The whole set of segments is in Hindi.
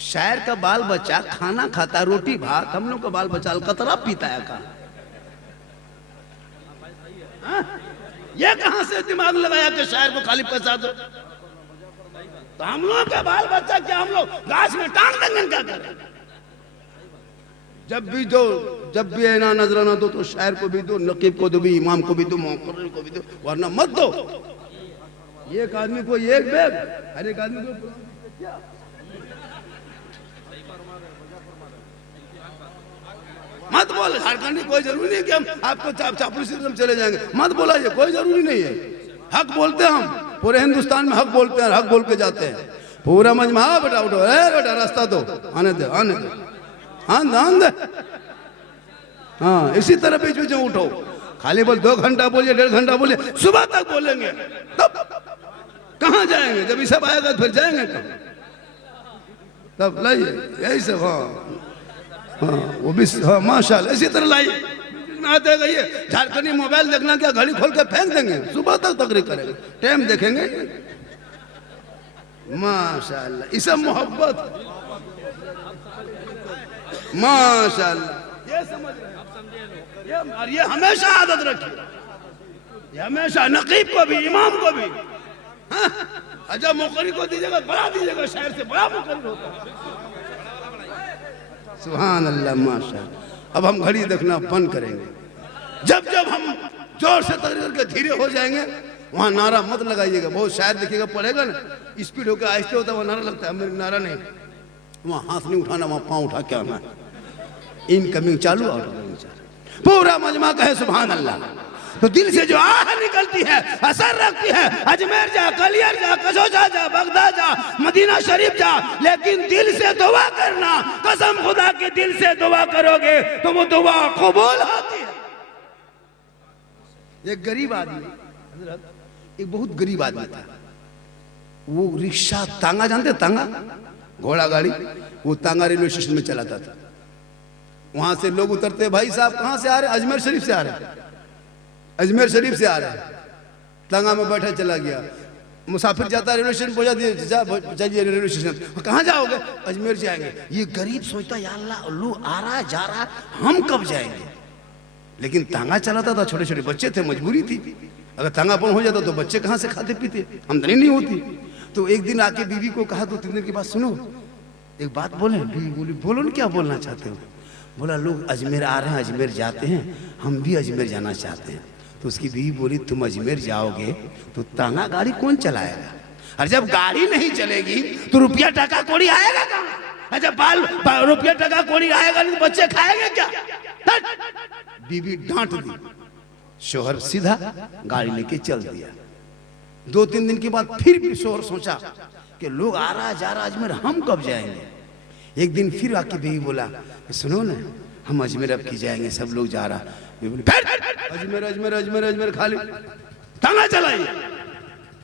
शायर का बाल बच्चा खाना खाता, रोटी भात, हम लोग का बाल बच्चा अलकतरा पीता है कहा? ये कहां से दिमाग लगाया कि शायर को खाली पैसा दो? तो हम लोग का बाल बच्चा क्या हम लोग गाछ में टांग देंगे क्या करें? जब भी दो, जब भी ना नजराना दो तो शायर को भी दो, नकीब को दो भी, इमाम को भी दो, मुक़र्रिर को भी दो, वरना मत दो। एक आदमी को एक बैग, हर एक आदमी को क्या? मत बोल झारखंडी, कोई जरूरी नहीं कि हम आपको चापलूसी से चले जाएंगे, मत बोला, ये कोई जरूरी नहीं है। हक बोलते हैं हम, पूरे हिंदुस्तान में हक बोलते हैं, हक बोल के जाते हैं। पूरा मजमा बेटा उठो, बेटा रास्ता दो, आने दे, आने दे, आन दे। हाँ, इसी तरह बीच बीच में उठो, खाली बोल 2 घंटा बोलिए, 1.5 घंटा बोलिए, सुबह तक बोलेंगे, तब कहाँ जाएंगे? जब ये सब आएगा फिर जाएंगे कहाँ? तब लाइए यही सब। हाँ, वो भी हाँ, माशाल्लाह इसी तरह लाइए। आते गई झारखंडी मोबाइल देखना क्या, घड़ी खोल के फेंक देंगे, सुबह तक तकरीर करेंगे, टाइम देखेंगे। माशाल्लाह, ये सब मोहब्बत, माशाल्लाह, ये समझ रहे हैं। और ये हमेशा आदत रखिए, ये हमेशा नकीब को भी, इमाम को भी। हाँ, जब मुक़र्रिर को दीजिएगा, बड़ा दीजिएगा, शायर से बड़ा मुक़र्रिर होता है। सुभान अल्लाह, माशाअल्लाह। अब हम घड़ी देखना बंद करेंगे। जब जब हम जोर से तकरीर करके धीरे हो जाएंगे, वहां नारा मत लगाइएगा। बहुत शायर देखिएगा पड़ेगा ना, स्पीड होकर आहिस्ते होता है, वह नारा लगता है। मेरे नारा नहीं, वहां हाथ नहीं उठाना, वहां पाँव उठा के आना। इनकमिंग चालू, आउटगोइंग चालू, पूरा मजमा कहे सुभान अल्लाह। तो दिल से जो आह निकलती है, असर रखती है। अजमेर जा, कलियर जा, कशोजा जा, बगदाद जा, मदीना शरीफ जा, लेकिन दिल से दुआ करना। कसम खुदा के दिल से दुआ करोगे तो वो दुआ कबूल होती है। एक गरीब आदमी, एक बहुत गरीब आदमी था, वो रिक्शा, तांगा जानते, तांगा घोड़ा गाड़ी, वो तांगा रेलवे स्टेशन में चलाता था। वहां से लोग उतरते, भाई साहब कहां से आ रहे? अजमेर शरीफ से आ रहे हैं, अजमेर शरीफ से आ रहे हैं। तांगा में बैठा चला गया, मुसाफिर जाता रेलवे स्टेशन पहुंचा दिए, चलिए रेलवे स्टेशन, कहाँ जाओगे? अजमेर जाएंगे। ये गरीब सोचता या अल्लाह, लोग आ रहा जा रहा, हम कब जाएंगे? लेकिन तांगा चलाता था, छोटे छोटे बच्चे थे, मजबूरी थी। अगर तांगा बंद हो जाता तो बच्चे कहाँ से खाते पीते, आमदनी नहीं होती। तो एक दिन आके बीवी को कहा, 2-3 दिन के बाद, सुनो एक बात बोले। बीवी बोली, बोलो ना, क्या बोलना चाहते हो? बोला, लोग अजमेर आ रहे हैं, अजमेर जाते हैं, हम भी अजमेर जाना चाहते हैं। तो उसकी बीवी बोली, तुम अजमेर जाओगे तो तांगा गाड़ी कौन चलाएगा? और जब गाड़ी नहीं चलेगी तो रुपया टका कौड़ी आएगा कहाँ? जब रुपया टका कौड़ी आएगा नहीं तो बच्चे खाएंगे क्या? बीवी डांट दी, शोहर सीधा गाड़ी लेके चल दिया। 2-3 दिन के बाद फिर भी शोहर सोचा कि लोग आ रहा जा रहा अजमेर, हम कब जाएंगे? एक दिन फिर आके बीवी बोला, सुनो ना, हम अजमेर अब की जाएंगे, सब लोग जा रहा। अजमेर अजमेर अजमेर अजमेर खाली तांगा चलाइए।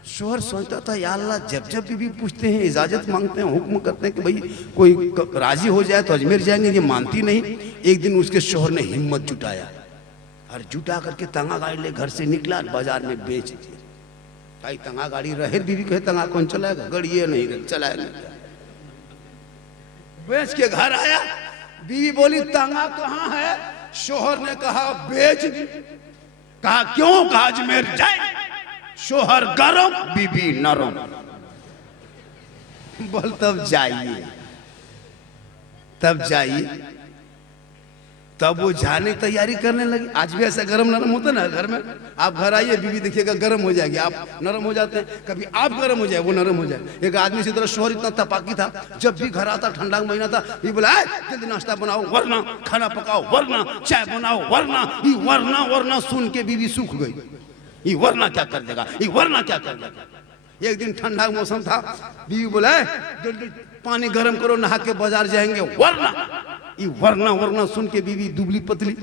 शोहर सोचता था, या अल्लाह, जब जब बीवी पूछते हैं, इजाजत मांगते हैं, हुक्म करते हैं कि भाई कोई राजी हो जाए तो अजमेर जाएंगे, ये मानती नहीं। एक दिन उसके शोहर ने हिम्मत जुटाया और जुटा करके तांगा गाड़ी ले घर से निकला, बाजार में बेच दिया। भाई तांगा गाड़ी रहे, बीवी कहे तांगा कौन चलाएगा, गाड़ी ये नहीं चलाएगा। बेच के घर आया, बीवी बोली, तांगा कहाँ है? शोहर ने कहा, बेच दी। कहा क्यों? कहा अजमेर जाए। शोहर गरम, बीवी नरम। बोल तब जाइए, तब जाइए। तब वो जाने की तैयारी करने लगी। आज भी ऐसा गरम नरम होता है ना घर में। आप घर आइए, बीवी देखिएगा गरम हो जाएगी, आप नरम हो जाते हैं। कभी आप गरम हो जाए, वो नरम हो जाए। एक आदमी से तरह शोहर इतना तपाकी था, जब भी घर आता, ठंडा का महीना था, ये बोला, जल्दी नाश्ता बनाओ, वरना खाना पकाओ, वरना चाय बनाओ, वरना ये वरना वरना सुन के बीवी सूख गई। ये वरना क्या कर देगा, ये वरना क्या कर देगा। एक दिन ठंडा मौसम था, बीवी बोला, जल्दी पानी गर्म करो, नहा के बाजार जाएंगे, वरना ये वरना वरना सुन के बीवी दुबली पतली।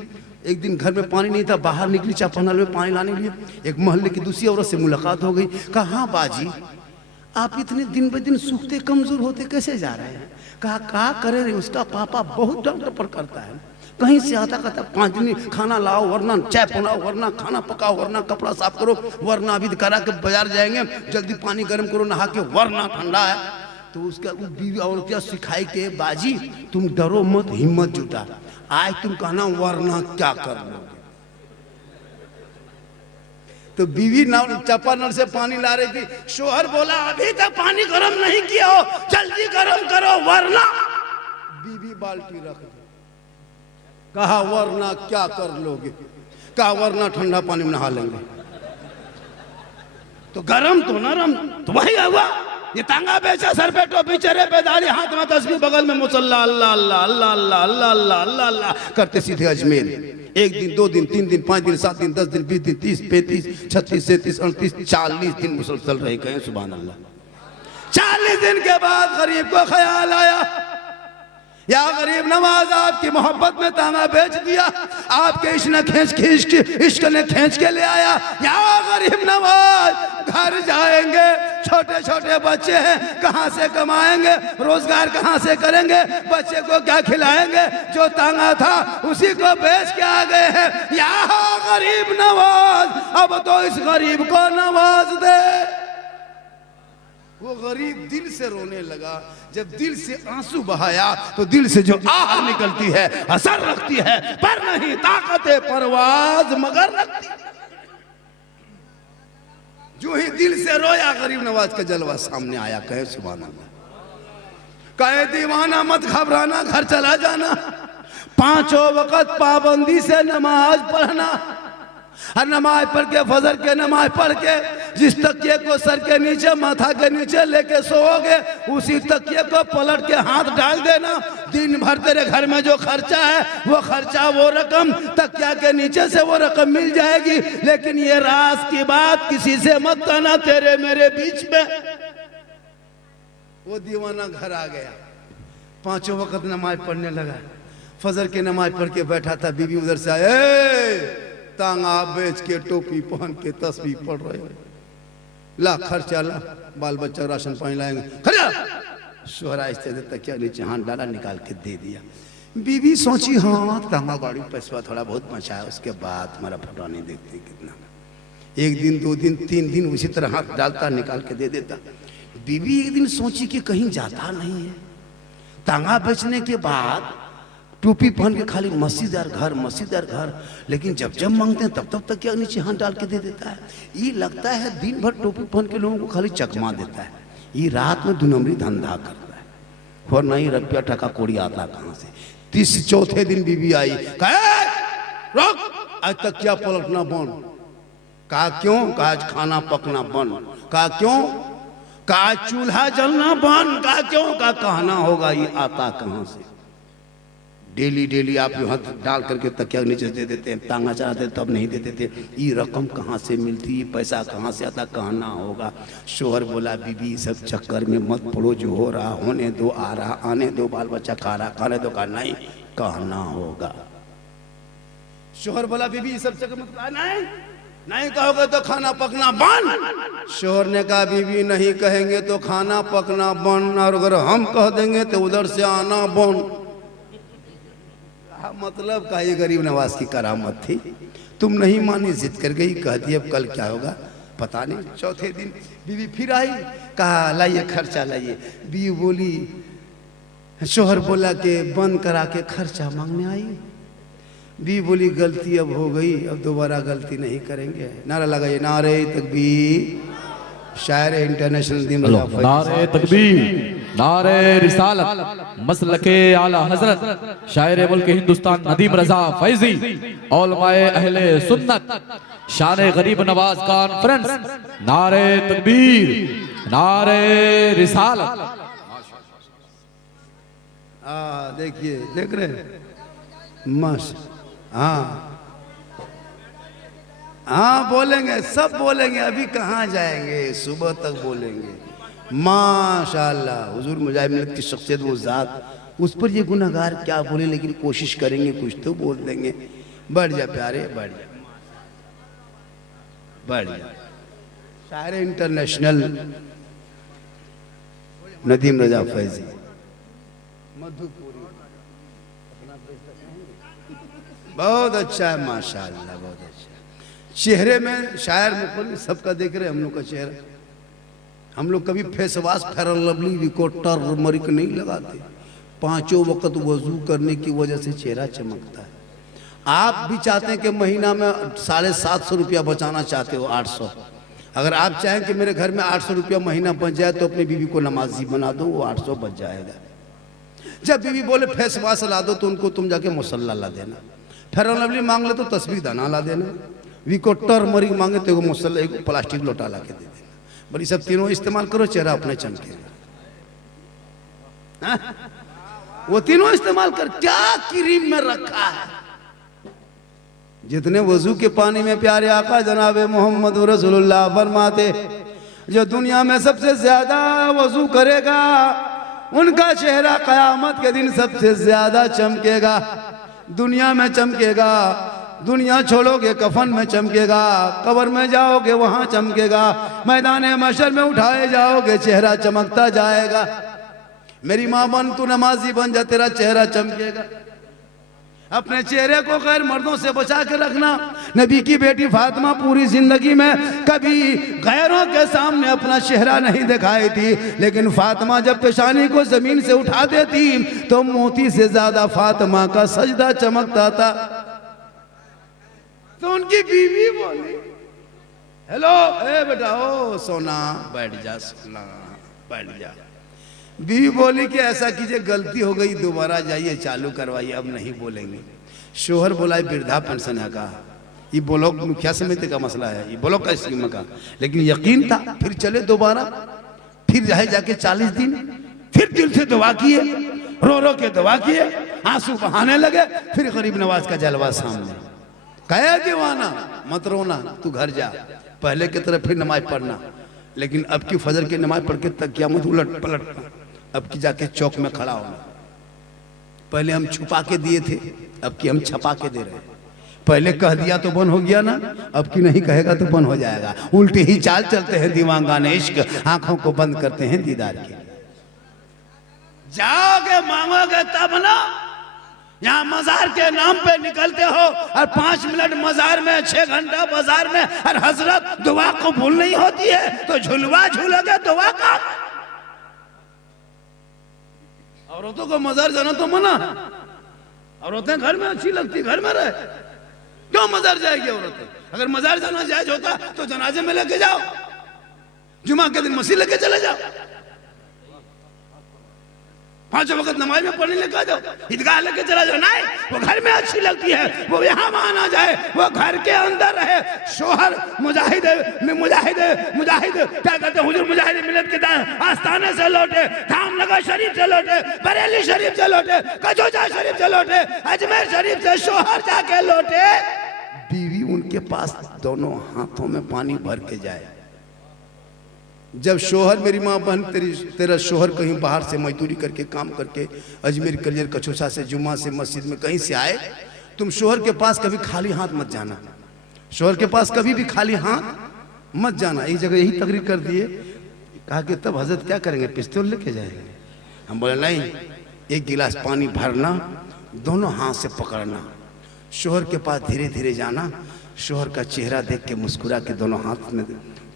एक दिन घर में पानी नहीं था, बाहर निकली चापानल में पानी लाने के लिए। एक मोहल्ले की दूसरी औरत से मुलाकात हो गई। कहा, हाँ बाजी, आप इतने दिन ब दिन सूखते कमजोर होते कैसे जा रहे हैं? कहा, क्या करे, उसका पापा बहुत डॉक्टर पर करता है, कहीं से आता कहता 5 दिन खाना लाओ, वरना चाय बनाओ, वरना खाना पकाओ, वरना कपड़ा साफ करो, वरना अभी करा के बाजार जाएंगे, जल्दी पानी गर्म करो, नहा के, वरना ठंडा है। तो उसका वो बीवी और क्या सिखाई के, बाजी तुम डरो मत, हिम्मत जुटा, आज तुम कहना वरना क्या कर लोगे। तो बीवी चापानल से पानी ला रही थी, शोहर बोला अभी तक पानी गर्म नहीं किया हो, जल्दी गर्म करो वरना। बीवी बाल्टी रख दी, कहा वरना क्या कर लोगे, कहा वरना ठंडा पानी में नहा लेंगे। तो गरम तो नरम तो वही हुआ, ये तांगा बेचा, सर पे टोपी, चेहरे पे दाढ़ी, हाथ में तस्बीह, बगल में मुसल्ला, अल्लाह अल्लाह अल्लाह अल्लाह अल्लाह अल्लाह अल्लाह अल्लाह करते सीधे अजमेर। 1 दिन 2 दिन 3 दिन 5 दिन 7 दिन 10 दिन 20 दिन 30 35 36 37 38 40 दिन मुसलसल रह गए। सुभान अल्लाह। 40 दिन के बाद गरीब को ख्याल आया, या गरीब नवाज आपकी मोहब्बत में तांगा बेच दिया, आपके इश्क ने खींच के ले आया। या गरीब नवाज घर जाएंगे, छोटे छोटे बच्चे हैं, कहां से कमाएंगे, रोजगार कहां से करेंगे, बच्चे को क्या खिलाएंगे, जो तांगा था उसी को बेच के आ गए हैं। या गरीब नवाज अब तो इस गरीब को नवाज दे। वो गरीब दिल से रोने लगा। जब दिल से आंसू बहाया तो दिल से जो आह निकलती है असर रखती है, पर नहीं ताकत परवाज मगर रखती। जो ही दिल से रोया गरीब नवाज का जलवा सामने आया। कहे सुभान अल्लाह। कहे दीवाना मत घबराना, घर चला जाना, 5 वक्त पाबंदी से नमाज पढ़ना, और नमाज पढ़ के फजर के नमाज पढ़ के जिस तकिए को सर के नीचे माथा के नीचे लेके सोओगे उसी तकिए को पलट के हाथ डाल देना। दिन भर तेरे घर में जो खर्चा है वो खर्चा, वो रकम तकिया के नीचे से वो रकम मिल जाएगी। लेकिन ये राज की बात किसी से मत कहना तेरे मेरे बीच में। वो दीवाना घर आ गया, 5 वक्त नमाज पढ़ने लगा। फजर की नमाज पढ़ के बैठा था, बीवी उधर से आए, तांगा बेच के टोपी पहन के तस्बीह पढ़ रहे हो, ला खर्चा ला, बाल बच्चा राशन पानी लाएंगे, खर्चा। शोहरा इस तकिया नीचे हाथ डाला, निकाल के दे दिया। बीवी सोची हाँ तांगा गाड़ी पैसा थोड़ा बहुत बचा है, उसके बाद हमारा फटा नहीं देखते कितना। 1 दिन 2 दिन 3 दिन उसी तरह हाथ डालता, निकाल के दे देता। बीवी एक दिन सोची कि कहीं जाता नहीं है। तांगा बेचने के बाद टोपी पहन के खाली मस्जिदार घर, लेकिन जब जब मांगते हैं तब तक क्या नीचे हाथ डाल के दे देता है। ये लगता है दिन भर टोपी पहन के लोगों को खाली चकमा देता है, ये रात में 2 नंबरी धंधा करता है, और नहीं रुपया टका कोड़ी आता कहां से। 34 दिन बीवी आई, कहे रोक, आज तक क्या पलटना बंद। कहा क्यों, कहा आज खाना पकना बंद। कहा क्यों, कहा चूल्हा जलना बंद। कहा क्यों, कहा कहना होगा ये आता कहां से। डेली आप जो हाथ डाल करके तकिया नीचे दे देते हैं, तांगा चलाते तब नहीं देते थे, ये रकम कहाँ से मिलती, ये पैसा कहाँ से आता, कहना होगा। शोहर बोला बीबी सब चक्कर में मत पड़ो, जो हो रहा होने दो, आ रहा आने दो, बाल बच्चा खा रहा खाने दो। कहा नहीं, कहना होगा। शोहर बोला बीबी सब चक्कर मत, नहीं कहोगे तो खाना पकना बंद। शोहर ने कहा बीबी नहीं कहेंगे तो खाना पकना बंद, और अगर हम कह देंगे तो उधर से आना बंद। मतलब का ये गरीब नवाज की करामत थी। तुम नहीं मानी, जिद कर गई, कहती अब कल क्या होगा पता नहीं। 4थे दिन बीवी फिर आई, कहा लाइए खर्चा लाइए। बीवी बोली, शोहर बोला कि बंद करा के खर्चा मांगने आई। बीवी बोली गलती अब हो गई, अब दोबारा गलती नहीं करेंगे। नारा लगाइए, नारे तकबीर। शायर इंटरनेशनल नारे तकबीर, नारे रिसालत, मसलके आला हजरत, शायर मुल्क हिंदुस्तान नदीम रजा फैजी, उलमाए अहले सुन्नत, शान गरीब नवाज कॉन्फ्रेंस। नारे तकबीर, नारे रिसालत। देखिए, देख रहे मस्त। हाँ बोलेंगे, सब बोलेंगे, अभी कहाँ जाएंगे, सुबह तक बोलेंगे। माशाअल्लाह, हुजूर मुजाहिद मिल्लत की शख्सियत, वो ज़ात, उस पर ये गुनहगार क्या बोले, लेकिन कोशिश करेंगे कुछ तो बोल देंगे। बढ़ जा प्यारे, बढ़ जा, बढ़ जा। शायर इंटरनेशनल नदीम रजा फैजी मधुपुरी, बहुत अच्छा है माशाअल्लाह, बहुत अच्छा। चेहरे में शायर मुकम्मल सबका देख रहे हम लोग का चेहरा, हम लोग कभी face wash, fair and lovely, Vicco, turmeric नहीं लगाते। 5 वक्त वजू करने की वजह से चेहरा चमकता है। आप भी चाहते हैं कि महीना में 750 रुपया बचाना चाहते हो, 800। अगर आप चाहें कि मेरे घर में 800 रुपया महीना बच जाए तो अपनी बीवी को नमाजी बना दो, वो 800 बच जाएगा। जब बीवी बोले फेस वॉश ला दो तो उनको तुम जाके मुसल्ला ला देना। फेयर एंड लवली मांग ले तो तस्बीह दाना ला देना। विको टर्मरिक मांगे तो मुसल्ला, एक प्लास्टिक लोटा ला के दे देना। बड़ी सब तीनों इस्तेमाल करो, चेहरा अपने चमकेगा। वो तीनों इस्तेमाल कर। क्या क्रीम में रखा है? जितने वजू के पानी में प्यारे आका जनाबे मोहम्मद रसूलुल्लाह फरमाते, जो दुनिया में सबसे ज्यादा वजू करेगा उनका चेहरा कयामत के दिन सबसे ज्यादा चमकेगा। दुनिया में चमकेगा, दुनिया छोड़ोगे कफन में चमकेगा, कब्र में जाओगे वहां चमकेगा, मैदान महशर में उठाए जाओगे चेहरा चमकता जाएगा। मेरी माँ बन, तू नमाजी बन जा, तेरा चेहरा चमकेगा। अपने चेहरे को गैर मर्दों से बचा के रखना। नबी की बेटी फातिमा पूरी जिंदगी में कभी गैरों के सामने अपना चेहरा नहीं दिखाई थी, लेकिन फातिमा जब पेशानी को जमीन से उठा देती तो मोती से ज्यादा फातिमा का सजदा चमकता था। तो उनकी बीवी बोली, हेलो ए बेटा, ओ सोना बैठ जा, सोना बैठ जा। बीवी बोली कि ऐसा कीजिए, गलती हो गई, दोबारा जाइए, चालू करवाइए, अब नहीं बोलेंगे। शोहर बोला वृद्धा पेंशन है का, ये ब्लॉक मुखिया समिति का मसला है, ये ब्लॉक का स्कीम का। लेकिन यकीन था, फिर चले दोबारा, फिर रहे जाके 40 दिन, फिर दिल से दुआ किए, रो रो के दुआ किए, आंसू बहाने लगे। फिर गरीब नवाज का जलवा सामने, कहे दीवाना मत रोना, तू घर जा, पहले की तरह फिर नमाज पढ़ना, लेकिन अब की फजर की नमाज पढ़ के तकिया मत उलट पलटना, अब की जाके चौक में खड़ा होना। पहले हम छुपा के दिए थे, अब की हम छपा के दे रहे हैं। पहले कह दिया तो बंद हो गया ना, अब की नहीं कहेगा तो बंद हो जाएगा। उल्टी ही चाल चलते हैं दीवानगाने इश्क, आंखों को बंद करते हैं दीदार के। जाओगे मांगोगे तब ना, यहाँ मजार के नाम पे निकलते हो और 5 मिनट मजार में, 6 घंटा बाजार में, और हजरत दुआ को भूल नहीं होती है तो झुलवा झूलोगे दुआ का। औरतों को मजार जाना तो मना, औरतें घर में अच्छी लगती, घर में रहे, क्यों मजार जाएगी औरतें? अगर मजार जाना जायज होता तो जनाजे में लेके जाओ, जुमा के दिन मसीह लेके चले जाओ, 5 वक्त नमाज में पढ़ने लेके जाओ, ईदगाह लेके चला जाओ। नहीं, वो घर में अच्छी लगती है, वो यहाँ माना जाए, वो घर के अंदर रहे। शोहर मुजाहिद मुजाहिद मुजाहिद क्या कहते हैं, हुजूर मुजाहिद मिलत के आस्थाने से लौटे, धामनगर शरीफ से लौटे, बरेली शरीफ से लौटे, कचौजा शरीफ से लौटे, अजमेर शरीफ से शोहर जाके लौटे। बीवी उनके पास दोनों हाथों में पानी भर के जाए। जब शोहर, मेरी माँ बहन, तेरा शोहर कहीं बाहर से मजदूरी करके काम करके अजमेर कलियर कचौसा से जुम्मा से मस्जिद में कहीं से आए, तुम शोहर के पास कभी खाली हाथ मत जाना। शोहर के पास कभी भी खाली हाथ मत जाना। एक जगह यही तकरीर कर दिए, कहा कि तब हजरत क्या करेंगे, पिस्तौल लेके जाएंगे? हम बोले नहीं, एक गिलास पानी भरना, दोनों हाथ से पकड़ना, शोहर के पास धीरे धीरे जाना, शोहर का चेहरा देख के मुस्कुरा के दोनों हाथ में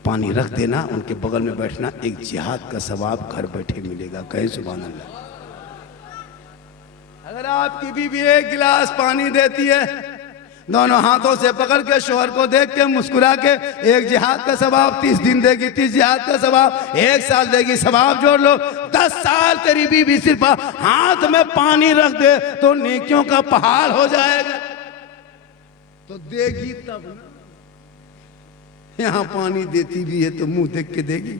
पानी रख देना, उनके बगल में बैठना। एक जिहाद का सवाब घर बैठे मिलेगा। कहे सुभान अल्लाह। अगर आपकी बीवी एक गिलास पानी देती है, दोनों हाथों से पकड़ के शोहर को देख के मुस्कुरा के, एक जिहाद का सवाब 30 दिन देगी, 30 जिहाद का सवाब 1 साल देगी। सवाब जोड़ लो, 10 साल तेरी बीवी सिर्फ हाथ में पानी रख दे तो नेकियों का पहाड़ हो जाएगा। तो देगी तब ना, यहाँ पानी देती भी है तो मुंह देख के देगी,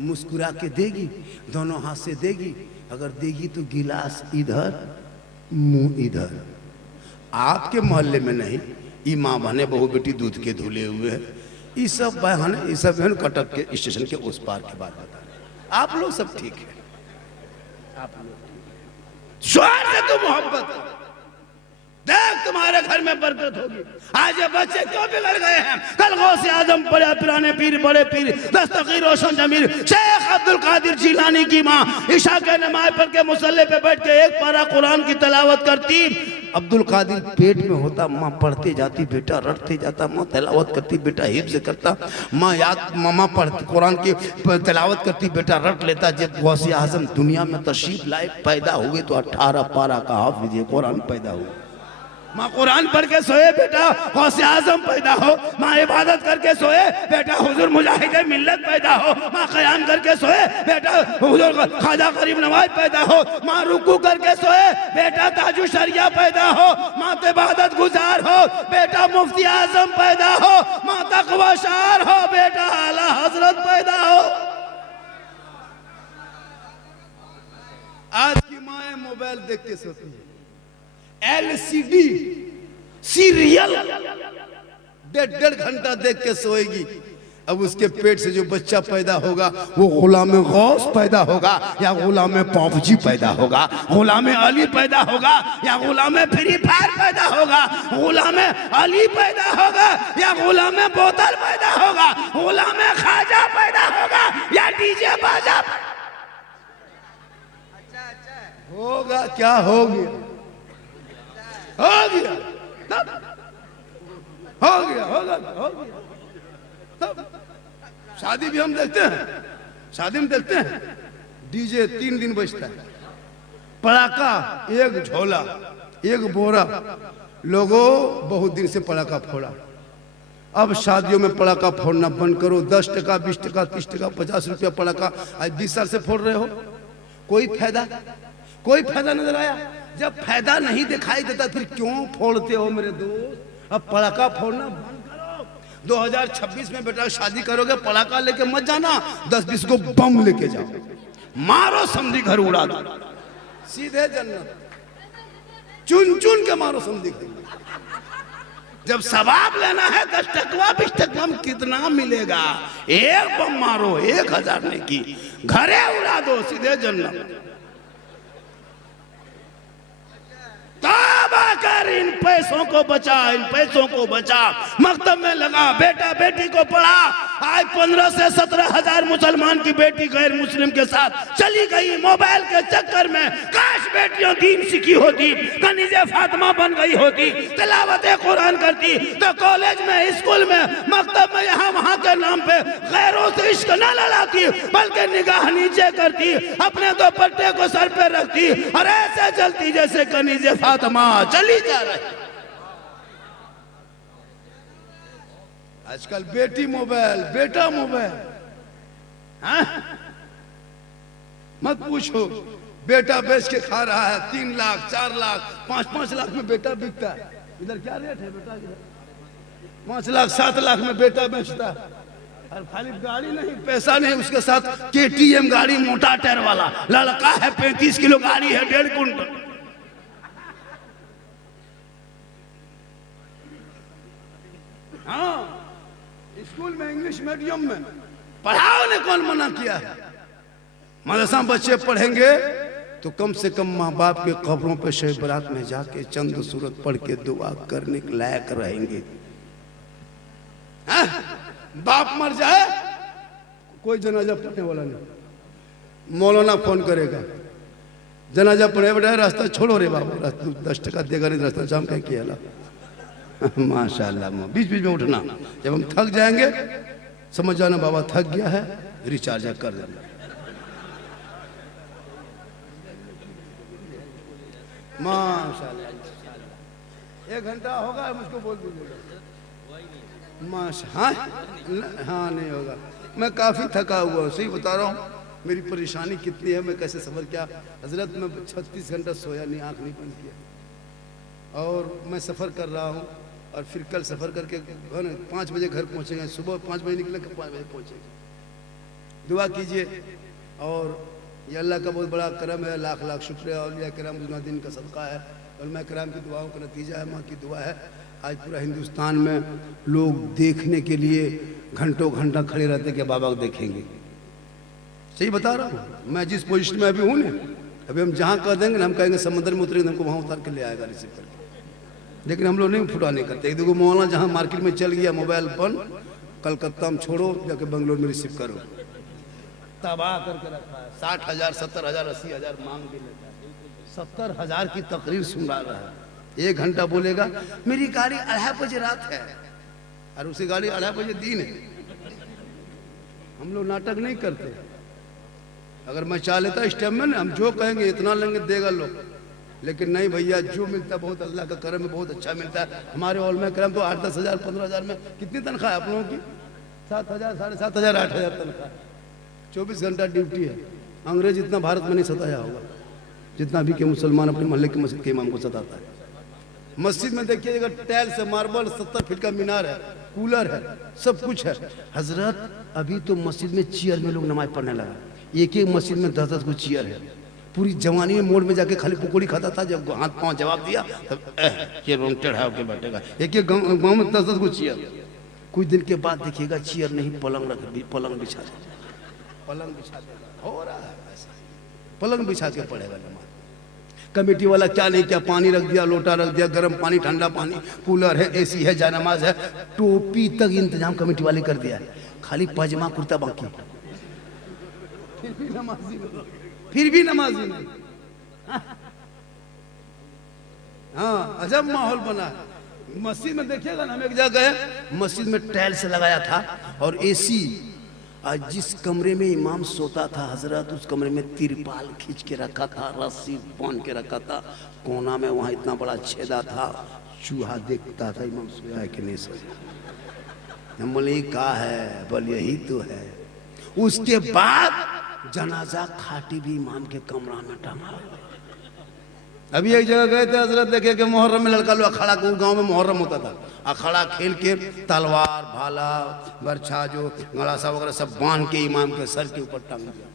मुस्कुरा के देगी, दोनों हाथ से देगी। अगर देगी तो गिलास इधर, मुंह इधर। आपके मोहल्ले में नहीं, ये माँ बहने बहू बेटी दूध के धुले हुए हैं, ये सब बहन, ये सब बहन कटक के स्टेशन के उस पार की बात बता रहे। आप लोग सब ठीक है, आप लोग शोहर से तो मोहब्बत, देख तुम्हारे घर में बरकत होगी। आज ये बच्चे क्यों बिगड़ गए हैं? कल गौसे आजम बड़े पुराने पीर, बड़े पीर दस्तगीर रोशन जमीर शेख अब्दुल कादिर जिलानी की माँ ईशा के नमाज पढ़ के मुसल्ले पे बैठ के एक पारा कुरान की तलावत करती अब्दुल कादिर पेट में होता, माँ पढ़ते जाती, बेटा रटते जाता, माँ तिलावत करती, बेटा हिफ्ज़ करता, माँ याद, माँ पढ़ती कुरान की तिलावत करती, बेटा रट लेता। जब गौसे आज़म दुनिया में तशरीफ लाए, पैदा हुए तो 18 पारा का हाफिज़ कुरान पैदा हुआ। माँ कुरान पढ़ के सोए, बेटा गौसे आज़म पैदा हो। माँ इबादत करके सोए, बेटा हुजूर मुजाहिद मिल्लत पैदा हो। माँ क़याम करके सोए, बेटा हुजूर ख्वाजा गरीब नवाज पैदा हो। माँ रुकू करके सोए, बेटा ताजु शरिया पैदा हो। माँ इबादत गुजार हो, बेटा मुफ्ती आज़म पैदा हो। माँ तक़वा शार हो, बेटा आला हजरत पैदा हो। आज की माँ मोबाइल देख के सोती है, LCD सीरियल 1.5 घंटा देख के सोएगी। अब उसके पेट से जो बच्चा पैदा होगा वो गुलाम गौस पैदा होगा या गुलाम पॉपजी पैदा होगा, गुलाम अली पैदा होगा या गुलाम फ्री फायर पैदा होगा, गुलाम अली पैदा होगा या गुलाम बोतल पैदा होगा, गुलाम खाजा पैदा होगा या डीजे बाजा होगा। क्या हो गया? हो गया तब, हो गया, होगा, हो गया तब। शादी भी हम देखते हैं, शादी में देखते हैं डीजे 3 दिन बजता है, पटाखा एक झोला एक बोरा, लोगों बहुत दिन से पटाखा फोड़ा। अब शादियों में पटाखा फोड़ना बंद करो। 10 टका 20 टका 30 टका 50 रुपया पटाखा आज 20 साल से फोड़ रहे हो, कोई फायदा, कोई फायदा नजर आया? जब फायदा नहीं दिखाई देता फिर क्यों फोड़ते हो मेरे दोस्त? अब पटाखा फोड़ना बंद करो। 2026 में बेटा शादी करोगे, पटाखा लेके मत जाना, 10-20 को बम लेके जाओ, मारो समझी घर उड़ा दो, सीधे जन्नत, चुन चुन के मारो समझी घर। जब सवाब लेना है 10 टकवा 20 टकवा में कितना मिलेगा? एक बम मारो 1000 ने की, घरे उड़ा दो, सीधे जन्नत। तौबा कर, इन पैसों को बचा, इन पैसों को बचा, मकतब में लगा, बेटा बेटी को पढ़ा। आज 15 से 17 हजार मुसलमान की बेटी गैर मुस्लिम के साथ चली गई मोबाइल के चक्कर में। काश बेटियों दीन सीखी होती, कनीज़े फातिमा बन गई होती, तिलावत कुरान करती तो कॉलेज में, स्कूल में, मकतब में यहाँ वहाँ के नाम पे गैरों से इश्क न लड़ाती, बल्कि निगाह नीचे करती, अपने दुपट्टे को सर पे रखती और ऐसे चलती जैसे कनीज़े फातिमा चली जा रही। आजकल बेटी मोबाइल, बेटा मोबाइल, हाँ? मत पूछो, बेटा बेच के खा रहा है 3 लाख 4 लाख 5-5 लाख में बेटा बिकता है। इधर क्या रेट है बेटा? 5 लाख 7 लाख में बेटा बेचता है। और खाली गाड़ी नहीं, पैसा नहीं, उसके साथ KTM गाड़ी, मोटा टायर वाला लड़का है, 35 किलो गाड़ी है, 1.5 कुंटल। हाँ, स्कूल में इंग्लिश मीडियम में पढ़ाओ ने कौन मना किया है? मदरसा बच्चे पढ़ेंगे तो कम से कम माँ बाप के कब्रों पे शब बरात में जाके चंद सूरत पढ़ के दुआ करने के लायक रहेंगे। बाप मर जाए कोई जनाजा पढ़ने वाला नहीं, मौलाना फोन करेगा, जनाजा पढ़े बेटा रास्ता छोड़ो रे बाबू, 10 टका देगा नहीं, रास्ता जाम कहीं किया ला। माशाल्लाह, बीच बीच में उठना, जब हम थक जाएंगे समझ जाना बाबा थक गया है, रिचार्ज कर देना। माशाल्लाह, 1 घंटा होगा, मुझको बोल दीजिएगा। हाँ हाँ, नहीं होगा, मैं काफ़ी थका हुआ हूँ, सही बता रहा हूँ। मेरी परेशानी कितनी है, मैं कैसे सफ़र किया हजरत, मैं 36 घंटा सोया नहीं, आँख नहीं बंद किया, और मैं सफ़र कर रहा हूँ। और फिर कल सफ़र करके 5 बजे घर पहुँचेंगे, सुबह 5 बजे निकले 5 बजे पहुँचेंगे। दुआ कीजिए, और ये अल्लाह का बहुत बड़ा करम है, लाख लाख शुक्र है, औलिया किराम दिन का सदका है, उलमा किराम की दुआओं का नतीजा है, माँ की दुआ है। आज पूरा हिंदुस्तान में लोग देखने के लिए घंटों घंटा खड़े रहते कि बाबा को देखेंगे। सही बता रहा हूँ, मैं जिस पोजीशन में अभी हूँ ना, अभी हम जहाँ कह देंगे ना, हम कहेंगे समंदर में उतरेंगे, हमको वहाँ उतार के ले आएगा रिसीव करके। लेकिन हम लोग नहीं फुटा नहीं करते। एक देखो मौलाना जहाँ मार्केट में चल गया मोबाइल बंद, कलकत्ता में छोड़ो, जाके बंगलोर में रिसीव करो, तबाह करके रखा है। 60,000 70,000 80,000 मांग भी लेता है, 70,000 की तकरीर सुना रहा है। 1 घंटा बोलेगा मेरी गाड़ी 2:30 बजे रात है और उसी गाड़ी 2:30 बजे दिन है। हम लोग नाटक नहीं करते। अगर मैं चाह लेता इस टाइम में ना, हम जो कहेंगे इतना लेंगे देगा लोग, लेकिन नहीं भैया, जो मिलता बहुत अल्लाह का करम में बहुत अच्छा मिलता है। हमारे हॉल में करम तो 8-10 हज़ार 15 हज़ार में कितनी तनख्वाह है आप लोगों की? 7,000 7,500 8,000 तनख्वाह, 24 घंटा ड्यूटी है। अंग्रेज इतना भारत में नहीं सताया होगा जितना भी के मुसलमान अपने मोहल्ले की मस्जिद के इमाम को सताता है। मस्जिद में देखिएगा टाइल से मार्बल, 70 फीट का मीनार है, कूलर है, सब कुछ है। हजरत अभी तो मस्जिद में चेयर में लोग नमाज पढ़ने लगा। एक एक मस्जिद में 10-10 को चेयर है। पूरी जवानी में मोड़ में जाके खाली पकौड़ी खाता था, जब हाथ पांव जवाब दिया तब चेयर टेढ़ा होकर बैठेगा। एक एक गाँव में 10-10 को चेयर। कुछ दिन के बाद देखिएगा चेयर नहीं पलंग रख, पलंग बिछा देगा, पलंग बिछा देगा। हो रहा है ऐसा, पलंग बिछा के पड़ेगा नमाज। कमेटी वाला क्या नहीं क्या, पानी रख दिया, लोटा रख दिया, गर्म पानी, ठंडा पानी, कूलर है, एसी है, जानमाज है, टोपी तक इंतजाम कमेटी वाले कर दिया है। खाली पजामा कुर्ता बाकी, फिर भी नमाजी नहीं, फिर भी नमाजी नहीं। हाँ, अजब माहौल बना है। मस्जिद में देखिएगा ना, हम एक जगह गए, मस्जिद में टाइल्स लगाया था और एसी। आज जिस कमरे में इमाम सोता था हजरत, उस कमरे में तिरपाल खींच के रखा था, रस्सी बांध के रखा था, कोना में वहां इतना बड़ा छेदा था, चूहा देखता था इमाम सोया है कि नहीं सोया। हम बोले कहा है, बोल यही तो है। उसके बाद जनाजा खाटी भी इमाम के कमरा में टंगा। अभी एक जगह गए थे हजरत, देखे कि मुहर्रम में लड़का लोग अखाड़ा, को गांव में मुहर्रम होता था, अखाड़ा खेल के तलवार, भाला, बरछा, जो गलासा वगैरह सब बांध के इमाम के सर के ऊपर टांग दिया।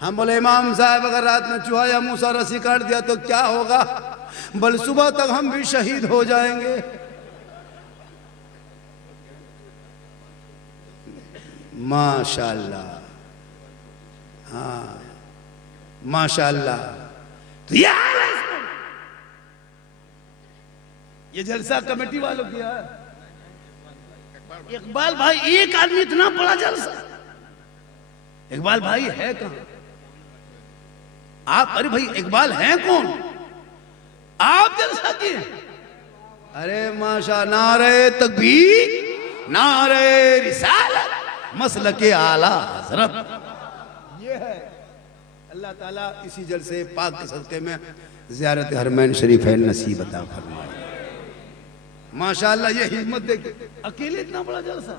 हम बोले इमाम साहब अगर रात में चूहा या मूसा रस्सी काट दिया तो क्या होगा? बोले सुबह तक हम भी शहीद हो जाएंगे। माशाअल्लाह, हाँ माशाअल्लाह। तो ये जलसा कमेटी वालों किया है। इकबाल भाई, एक आदमी इतना बड़ा जलसा, इकबाल भाई है कहां आप? अरे भाई इकबाल हैं कौन? आप जलसा किए? अरे माशा, नारे तकबीर, नारे रिसालत, मसलके आला हजरत। ये है अल्लाह ताला इसी जलसे पाक के सदके में ज़ियारत हरमैन शरीफैन नसीब अता फरमाए। माशाअल्लाह, ये हिम्मत देखे, अकेले इतना बड़ा जलसा,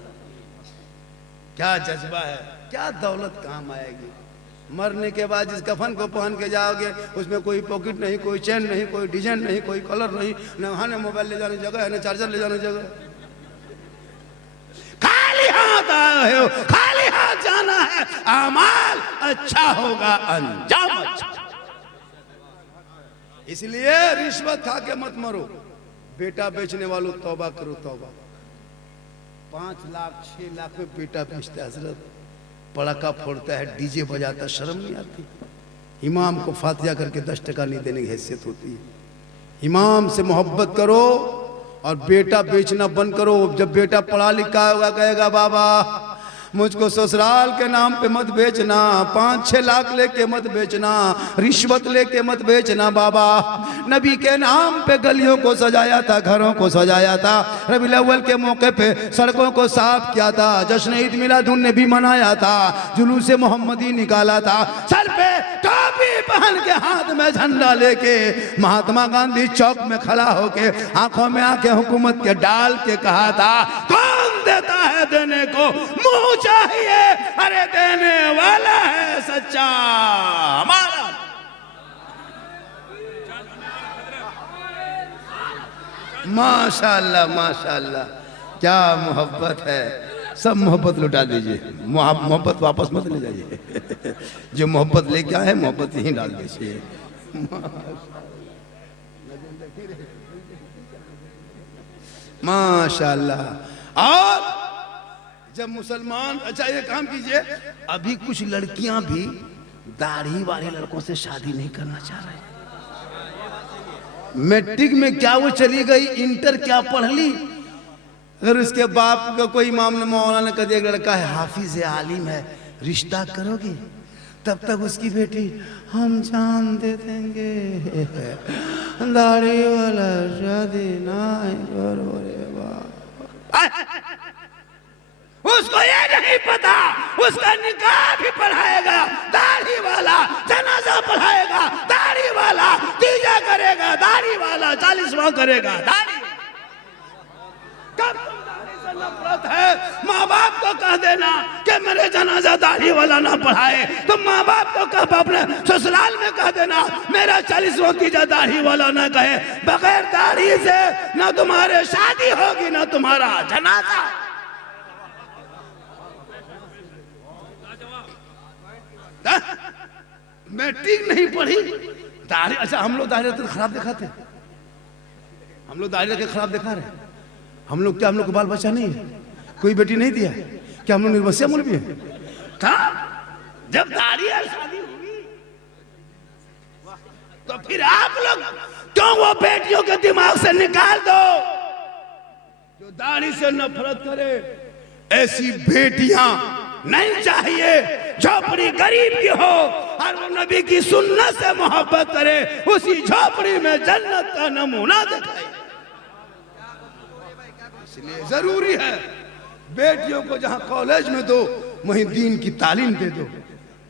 क्या जज्बा है, क्या दौलत काम आएगी। मरने के बाद जिस कफन को पहन के जाओगे उसमें कोई पॉकेट नहीं, कोई चेन नहीं, कोई डिजाइन नहीं, कोई कलर नहीं, न वहां न मोबाइल ले जाने जगह है, न चार्जर ले जाने जगह। खाली हाथ आए हो, खाली हाथ जाना है। अमाल अच्छा होगा, अंजाम अच्छा। इसलिए रिश्वत खा के मत मरो। बेटा बेचने वालों तौबा करो, तौबा। 5 लाख 6 लाख में बेटा बेचता है हजरत, पड़ाका फोड़ता है, डीजे बजाता, शर्म नहीं आती? इमाम को फातिहा करके 10 टका नहीं देने की हैसियत होती है। इमाम से मोहब्बत करो और बेटा बेचना बंद करो। जब बेटा पढ़ा लिखा होगा कहेगा बाबा मुझको ससुराल के नाम पे मत बेचना, 5-6 लाख लेके मत बेचना, रिश्वत लेके मत बेचना बाबा। नबी के नाम पे गलियों को सजाया था, घरों को सजाया था, रबीउल अव्वल के मौके पे सड़कों को साफ किया था, जश्न ईद मिलादुन नबी मनाया था, जुलूस मोहम्मदी निकाला था, सर पे टोपी पहन के हाथ में झंडा लेके महात्मा गांधी चौक में खड़ा होके आंखों में आंखें हुकूमत के डाल के कहा था कौन देता है देने को मुंह चाहिए, अरे देने वाला है सच्चा हमारा। माशाअल्लाह माशाअल्लाह, क्या मोहब्बत है। सब मोहब्बत लुटा दीजिए, मोहब्बत वापस मत ले जाइए। जो मोहब्बत लेके आए मोहब्बत यहीं डाल दीजिए। माशाअल्लाह। और जब मुसलमान, अच्छा ये काम कीजिए, अभी कुछ लड़कियां भी दाढ़ी वाले लड़कों से शादी नहीं करना चाह रहे। मैट्रिक में क्या वो चली गई, इंटर क्या पढ़ ली, अगर उसके बाप का कोई इमाम ने मौलाना ने कहा एक लड़का है हाफिज है, आलिम है, रिश्ता करोगे तब तक उसकी बेटी हम जान दे देंगे, दाढ़ी वाला शादी ना करो रे बाबा। उसको ये नहीं पता उसका निकाह भी पढ़ाएगा दाढ़ी वाला, जनाजा पढ़ाएगा दाढ़ी वाला, तीजा करेगा दाढ़ी वाला, 40वां करेगा दाढ़ी। कब तुम दाढ़ी से नफरत है, माँ बाप को कह देना कि मेरे जनाजा दाढ़ी वाला ना पढ़ाए। तुम माँ बाप को कह, अपने ससुराल में कह देना मेरा 40वां तीजा दाढ़ी वाला ना कहे। बगैर दाढ़ी से ना तुम्हारे शादी होगी ना तुम्हारा जनाजा। मैट्रिक नहीं पढ़ी, दाढ़ी। अच्छा हम लोग दाढ़ी रखते खराब दिखाते, हम लोग दाढ़ी रखे खराब दिखा रहे। हम लोग क्या, हम लोग को बाल बच्चा नहीं है, कोई बेटी नहीं दिया क्या? हम लोग निर्वस्या मूल भी है था। जब दाढ़ी और शादी हुई तो फिर आप लोग क्यों वो बेटियों के दिमाग से निकाल दो जो दाढ़ी से नफरत करे। ऐसी बेटियां नहीं चाहिए, झोपड़ी गरीब की हो और वो नबी की सुन्नत से मोहब्बत करे, उसी झोपड़ी में जन्नत का नमूना दिखाए। इसलिए जरूरी है बेटियों को जहां कॉलेज में दो वहीं दीन की तालीम दे दो,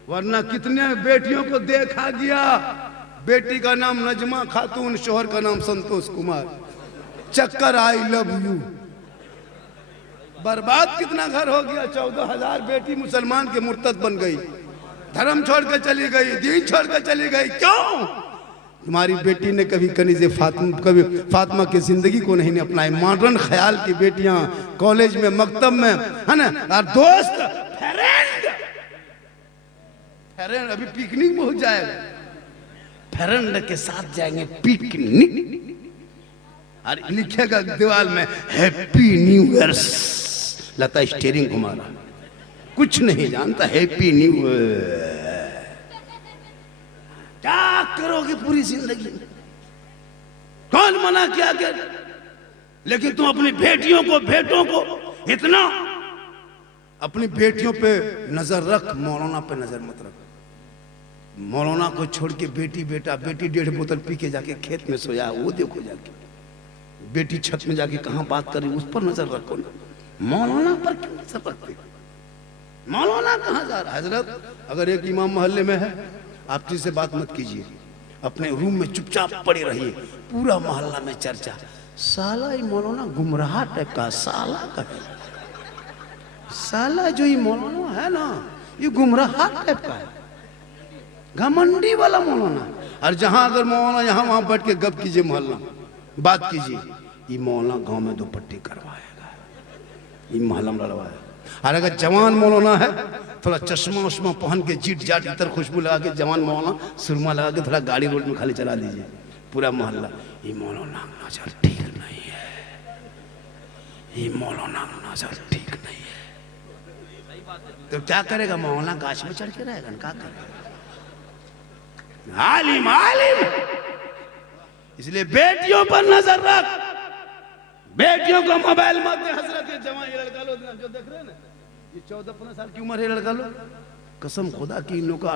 वरना कितने बेटियों को देखा गया, बेटी का नाम नजमा खातून, शोहर का नाम संतोष कुमार, चक्कर आई लव यू, बर्बाद कितना घर हो गया। 14,000 बेटी मुसलमान के मुर्तद बन गई, धर्म छोड़ कर चली गई, दीन छोड़ कर चली गई। क्यों? तुम्हारी बेटी ने कभी कनीज़े फातिमा, कभी फातिमा की जिंदगी को नहीं अपनाई। मॉडर्न ख्याल की बेटियां कॉलेज में, मकतब में, है ना, और दोस्त फ्रेंड अभी पिकनिक में हो जाएगा, फ्रेंड के साथ जाएंगे पिकनिक और लिखेगा दीवार में हैप्पी न्यू ईयर। लता स्टीयरिंग घुमा रहा, कुछ नहीं जानता, हैप्पी न्यू ईयर। क्या करोगे पूरी जिंदगी? कौन मना किया कर? लेकिन तुम अपनी बेटियों को, बेटों को इतना, अपनी बेटियों पे नजर रख, मौलाना पे नजर मत रख। मौलाना को छोड़ के बेटी, बेटा, बेटी 1.5 बोतल पी के जाके खेत में सोया, वो देखो जाके। बेटी छत में जाके कहां बात कर रही, उस पर नजर रखो ना, मौलाना पर क्यों नजर रखते? मौलाना कहां जा रहा है? हजरत, अगर एक इमाम मोहल्ले में है, आप किसी से बात मत कीजिए, अपने रूम में चुपचाप पड़े रहिए। पूरा मोहल्ला में चर्चा, साला ये मौलाना गुमराह टाइप का, साला का साला जो ये मौलाना है ना, ये गुमराह टाइप का है, घमंडी वाला मौलाना। और जहां अगर मौलाना यहाँ वहां बैठ के गप कीजिए, मोहल्ला बात कीजिए, ये मौलाना गांव में 2 पट्टी करवाएगा, ये मोहल्ला में लड़वाएगा। और अगर जवान मौलाना है, थोड़ा चश्मा उश्मा पहन के, जीट जाट इतर खुशबू लगा के, जवान मौलाना सुरमा लगा के थोड़ा गाड़ी रोड में खाली चला दीजिए, पूरा मोहल्ला, ये मौलाना नजर ठीक नहीं है, ये मौलाना नजर ठीक नहीं है। तो क्या करेगा मौलाना? गाछ में चढ़ के रहेगा, क्या करेगा? आलिम आलिम। इसलिए बेटियों पर नजर रख, बेटियों को मोबाइल मत दे। हजरत ये जवान, ये लड़का लो जो देख रहे हैं ना, ये 14-15 साल की उम्र है लड़का लो, कसम खुदा की इन लोग का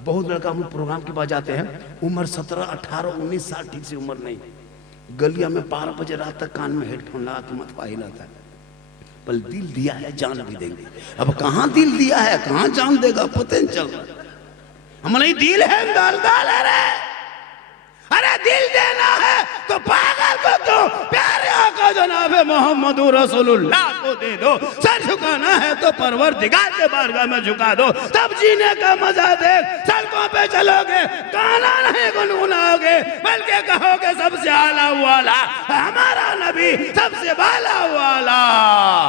बहुत लड़का, हम प्रोग्राम के बाद जाते हैं, उम्र 17, 18, 19 साल, ठीक से उम्र नहीं, गलिया में 12 बजे रात तक कान में हेडफोन लगा के मत हिलाता है। पर दिल दिया है, जान भी देंगे। अब कहां दिल दिया है, कहां जान देगा, पता नहीं चल रहा। हम नहीं दिल है, दाल दाल है रे। अरे दिल देना है तो पागल को दो, प्यारे आका जनाब मोहम्मद रसूलुल्लाह को दे दो। सर झुकाना है तो परवरदिगार के बारगाह में झुका दो, तब जीने का मजा देख। सड़कों पे चलोगे, गाना नहीं गुनगुनाओगे, बल्कि कहोगे सबसे आला वाला हमारा नबी, सबसे बाला वाला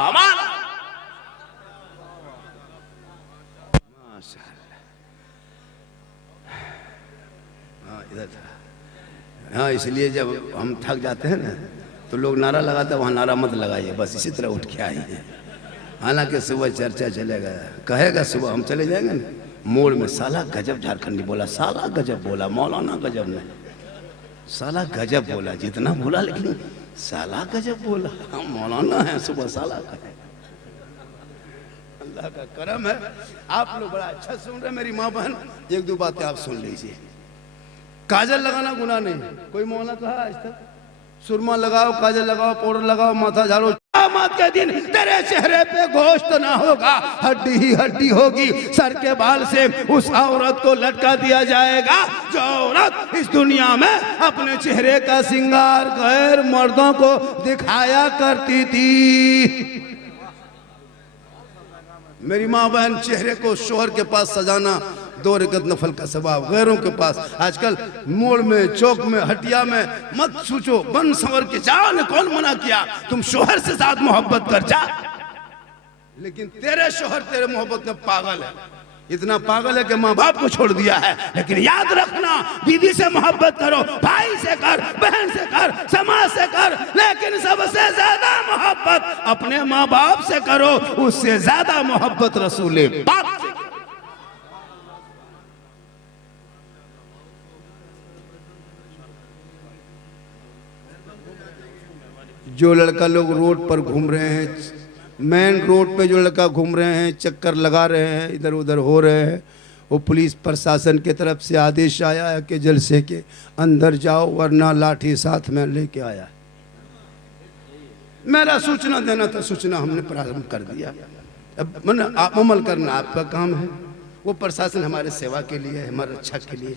हमारा। इधर था। हाँ, इसलिए जब हम थक जाते हैं ना तो लोग नारा लगाते हैं, वहाँ नारा मत लगाइए, बस इसी तरह उठ के आइए। हालांकि सुबह चर्चा चलेगा, कहेगा सुबह हम चले जाएंगे ना मोड़ में, साला गजब झारखंडी बोला, साला गजब बोला, मौलाना गजब नहीं, साला गजब बोला, जितना बोला लेकिन साला गजब बोला। हम मौलाना है, सुबह साला कहे। अल्लाह का करम है, आप लोग बड़ा अच्छा सुन रहे हैं। मेरी माँ बहन, एक दो बातें आप सुन लीजिए। काजल लगाना गुनाह नहीं है, कोई मौला कहा आज तक? सुरमा लगाओ, काजल लगाओ, पाउडर लगाओ, माथा झाड़ो, क़यामत के दिन तेरे चेहरे पे गोश्त ना होगा, हड्डी ही हड्डी होगी। सर के बाल से उस औरत को लटका दिया जाएगा जो औरत इस दुनिया में अपने चेहरे का श्रृंगार गैर मर्दों को दिखाया करती थी। मेरी माँ बहन, चेहरे को शोहर के पास सजाना 2 रकत नफल का सवाब, गैरों के पास। आजकल मोड़ में, चौक में, हटिया में मत सोचो, बन संवर के जाओ ने कौन मना किया, तुम शोहर से साथ मोहब्बत कर जा। लेकिन तेरे शोहर तेरे मोहब्बत में पागल है, इतना पागल है कि माँ बाप को छोड़ दिया है। लेकिन याद रखना, बीवी से मोहब्बत करो, भाई से कर, बहन से कर, समाज से कर, लेकिन सबसे ज्यादा मोहब्बत अपने माँ बाप से करो, उससे ज्यादा मोहब्बत रसूले पाक से। जो लड़का लोग रोड पर घूम रहे हैं, मेन रोड पे जो लड़का घूम रहे हैं, चक्कर लगा रहे हैं, इधर उधर हो रहे हैं, वो पुलिस प्रशासन की तरफ से आदेश आया है कि जलसे के अंदर जाओ वरना लाठी साथ में लेके आया। मेरा सूचना देना था, सूचना हमने प्रारंभ कर दिया। अब मन आप अमल करना आपका काम है, वो प्रशासन हमारे सेवा के लिए है, हमारे अच्छा के लिए।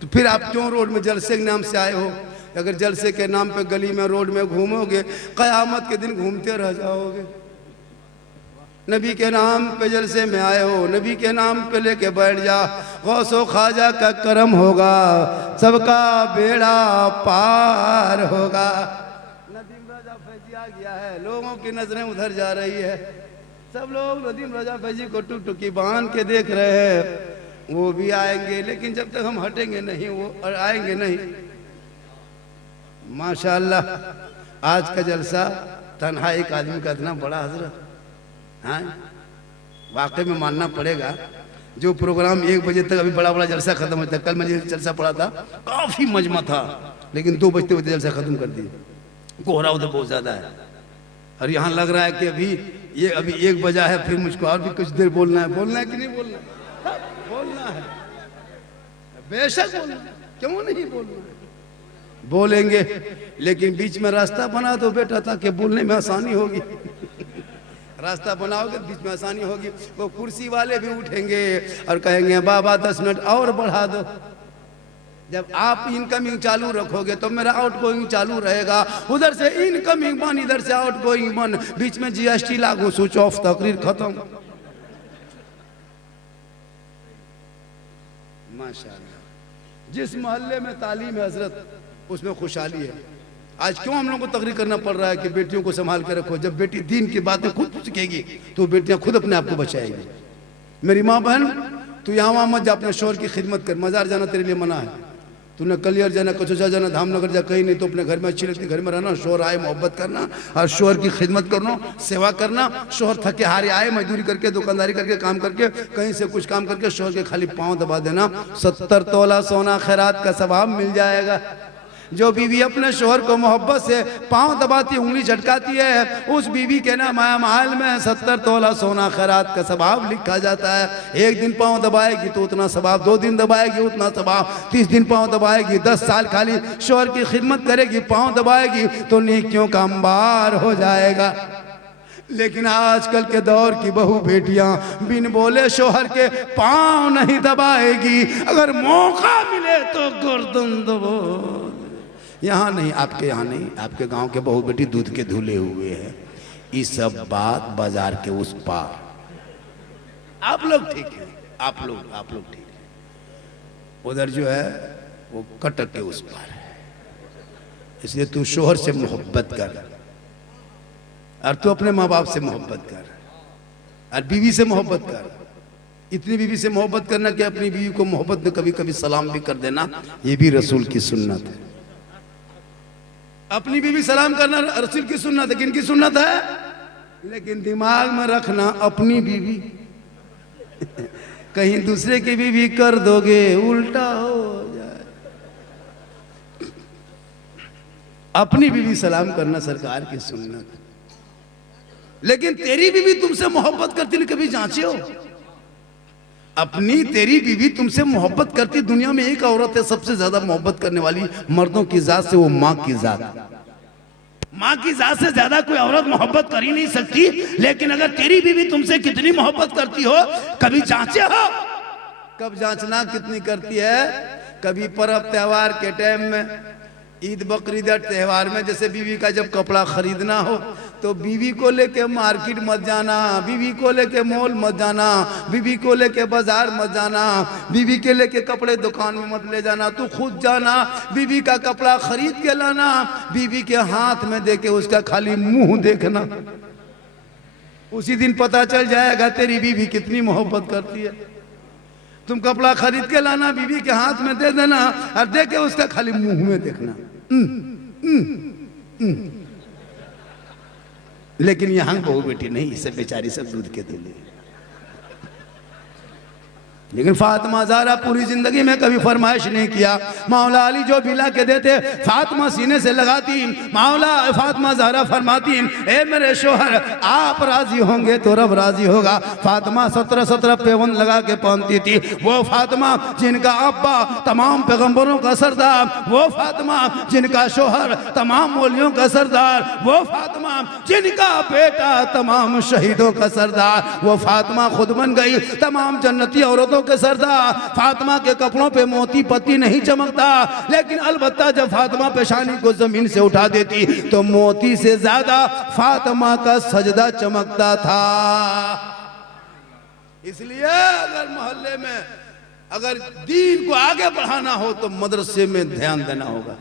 तो फिर आप क्यों रोड में जलसे के नाम से आए हो? अगर जलसे के नाम पे गली में, रोड में घूमोगे, क़यामत के दिन घूमते रह जाओगे। नबी के नाम पे जलसे में आए हो, नबी के नाम पे लेके बैठ जा, गौसो ख्वाजा का करम होगा, सबका बेड़ा पार होगा। नदीम राजा फैजी आ गया है, लोगों की नजरें उधर जा रही है, सब लोग नदीम राजा फैजी को टुक टुकी बांध के देख रहे हैं। वो भी आएंगे, लेकिन जब तक हम हटेंगे नहीं वो आएंगे नहीं। माशाअल्लाह, आज का जलसा तन्हा एक आदमी का इतना बड़ा हजरत, हाँ वाकई में मानना पड़ेगा। जो प्रोग्राम 1 बजे तक अभी बड़ा बड़ा जलसा खत्म होता है, कल मैंने जलसा पड़ा था, काफी मजमा था, लेकिन 2 बजते बजते जलसा खत्म कर दिए। कोहरा उधर बहुत ज्यादा है, और यहाँ लग रहा है कि अभी 1 बजा है, फिर मुझको और भी कुछ देर बोलना है। बोलना है कि नहीं बोलना? बोलना है, बेशक बोलना, क्यों नहीं बोलना? बोलेंगे, लेकिन बीच में रास्ता बना दो बेटा, ताकि बोलने में आसानी होगी। रास्ता बनाओगे बीच में आसानी होगी। वो कुर्सी वाले भी उठेंगे और कहेंगे बाबा 10 मिनट और बढ़ा दो। जब आप इनकमिंग चालू रखोगे तो मेरा आउटगोइंग चालू रहेगा, उधर से इनकमिंग बन, इधर से आउटगोइंग बन, बीच में जीएसटी लागू, स्विच ऑफ, तकरीर खत्म। माशाअल्लाह, जिस मोहल्ले में तालीम है हजरत, उसमें खुशहाली है। आज क्यों हम लोग को तकरीर करना पड़ रहा है कि बेटियों को संभाल के रखो? जब बेटी दीन की बातें खुद सीखेगी तो बेटियां खुद अपने आप को बचाएगी। मेरी माँ बहन, तू यहाँ वहाँ मत जा, अपने शोहर की खिदमत कर। मजार जाना तेरे लिए मना है, तूने कलियर जाना, कचौचा जाना, धामनगर जा, कहीं नहीं। तो अपने घर में अच्छी लगती घर में रहना, शोहर आए मोहब्बत करना और शोहर की खिदमत करना, सेवा करना। शोहर थके हारे आए, मजदूरी करके, दुकानदारी करके, काम करके, कहीं से कुछ काम करके, शोहर के खाली पाँव दबा देना, 70 तोला सोना खैरात का सवाब मिल जाएगा। जो बीवी अपने शोहर को मोहब्बत से पांव दबाती, उंगली झटकाती है, उस बीवी के नाम आया महल में 70 तोला सोना खैरात का सवाब लिखा जाता है। 1 दिन पांव दबाएगी तो उतना सवाब, 2 दिन दबाएगी उतना सवाब, 30 दिन पांव दबाएगी, 10 साल खाली शोहर की खिदमत करेगी, पांव दबाएगी तो नेकियों का अंबार हो जाएगा। लेकिन आजकल के दौर की बहू बेटियां बिन बोले शोहर के पांव नहीं दबाएगी, अगर मौका मिले तो गर्दन दबो। यहाँ नहीं, आपके यहाँ नहीं, आपके गांव के बहू बेटी दूध के धुले हुए हैं। ये सब बात बाजार के उस पार। आप लोग ठीक है, आप लोग ठीक है, उधर जो है वो कटक के उस पार है। इसलिए तू शोहर से मोहब्बत कर, और तू अपने माँ बाप से मोहब्बत कर, और बीवी से मोहब्बत कर। इतनी बीवी से मोहब्बत करना कि अपनी बीवी को मोहब्बत में कभी कभी सलाम भी कर देना, ये भी रसूल की सुन्नत है। अपनी बीवी सलाम करना रसूल की सुन्नत है। किनकी सुन्नत है? लेकिन दिमाग में रखना, अपनी बीवी कहीं दूसरे की बीवी कर दोगे उल्टा हो जाए। अपनी बीवी सलाम करना सरकार की सुन्नत। लेकिन तेरी बीवी तुमसे मोहब्बत करती नहीं, कभी जांचे हो? अपनी तेरी बीवी तुमसे मोहब्बत करती, दुनिया में एक औरत है सबसे ज्यादा मोहब्बत करने वाली मर्दों की जात से, वो माँ की जात। माँ की जात से ज्यादा कोई औरत मोहब्बत कर ही नहीं सकती। लेकिन अगर तेरी बीवी तुमसे कितनी मोहब्बत करती हो, कभी जांचे हो? कब जांचना कितनी करती है? कभी पर्व त्योहार के टाइम में, ईद बकरीद त्योहार में, जैसे बीवी का जब कपड़ा खरीदना हो तो बीवी को लेके मार्केट मत जाना, बीवी को लेके मॉल मत जाना, बीवी को लेके बाजार मत जाना, बीवी के लेके कपड़े दुकान में मत ले जाना, तू खुद जाना, बीवी का कपड़ा खरीद के लाना, बीवी के हाथ में देके उसका खाली मुंह देखना, उसी दिन पता चल जाएगा तेरी बीवी कितनी मोहब्बत करती है। तुम कपड़ा खरीद के लाना, बीवी के हाथ में दे देना और दे के उसका खाली मुंह में देखना। लेकिन यहां बहू बेटी नहीं, इसे बेचारी सब दूध के दूल्हे। लेकिन फातिमा ज़हरा पूरी जिंदगी में कभी फरमाइश नहीं किया। मौला अली जो भी ला के देते फातिमा सीने से लगाती। मौला फातिमा ज़हरा फरमाती, ए मेरे शोहर आप राजी होंगे तो रब राजी होगा। फातिमा 17 पेवन लगा के पहनती थी। वो फातिमा जिनका अब्बा तमाम पैगंबरों का सरदार, वो फातिमा जिनका शोहर तमाम वलियों का सरदार, वो फातिमा जिनका बेटा तमाम शहीदों का सरदार, वो फातिमा खुद बन गई तमाम जन्नती औरतों के सरदार। फातिमा के कपड़ों पे मोती पत्ती नहीं चमकता, लेकिन अलबत्ता जब फातिमा पेशानी को जमीन से उठा देती तो मोती से ज्यादा फातिमा का सजदा चमकता था। इसलिए अगर मोहल्ले में अगर दीन को आगे बढ़ाना हो तो मदरसे में ध्यान देना होगा।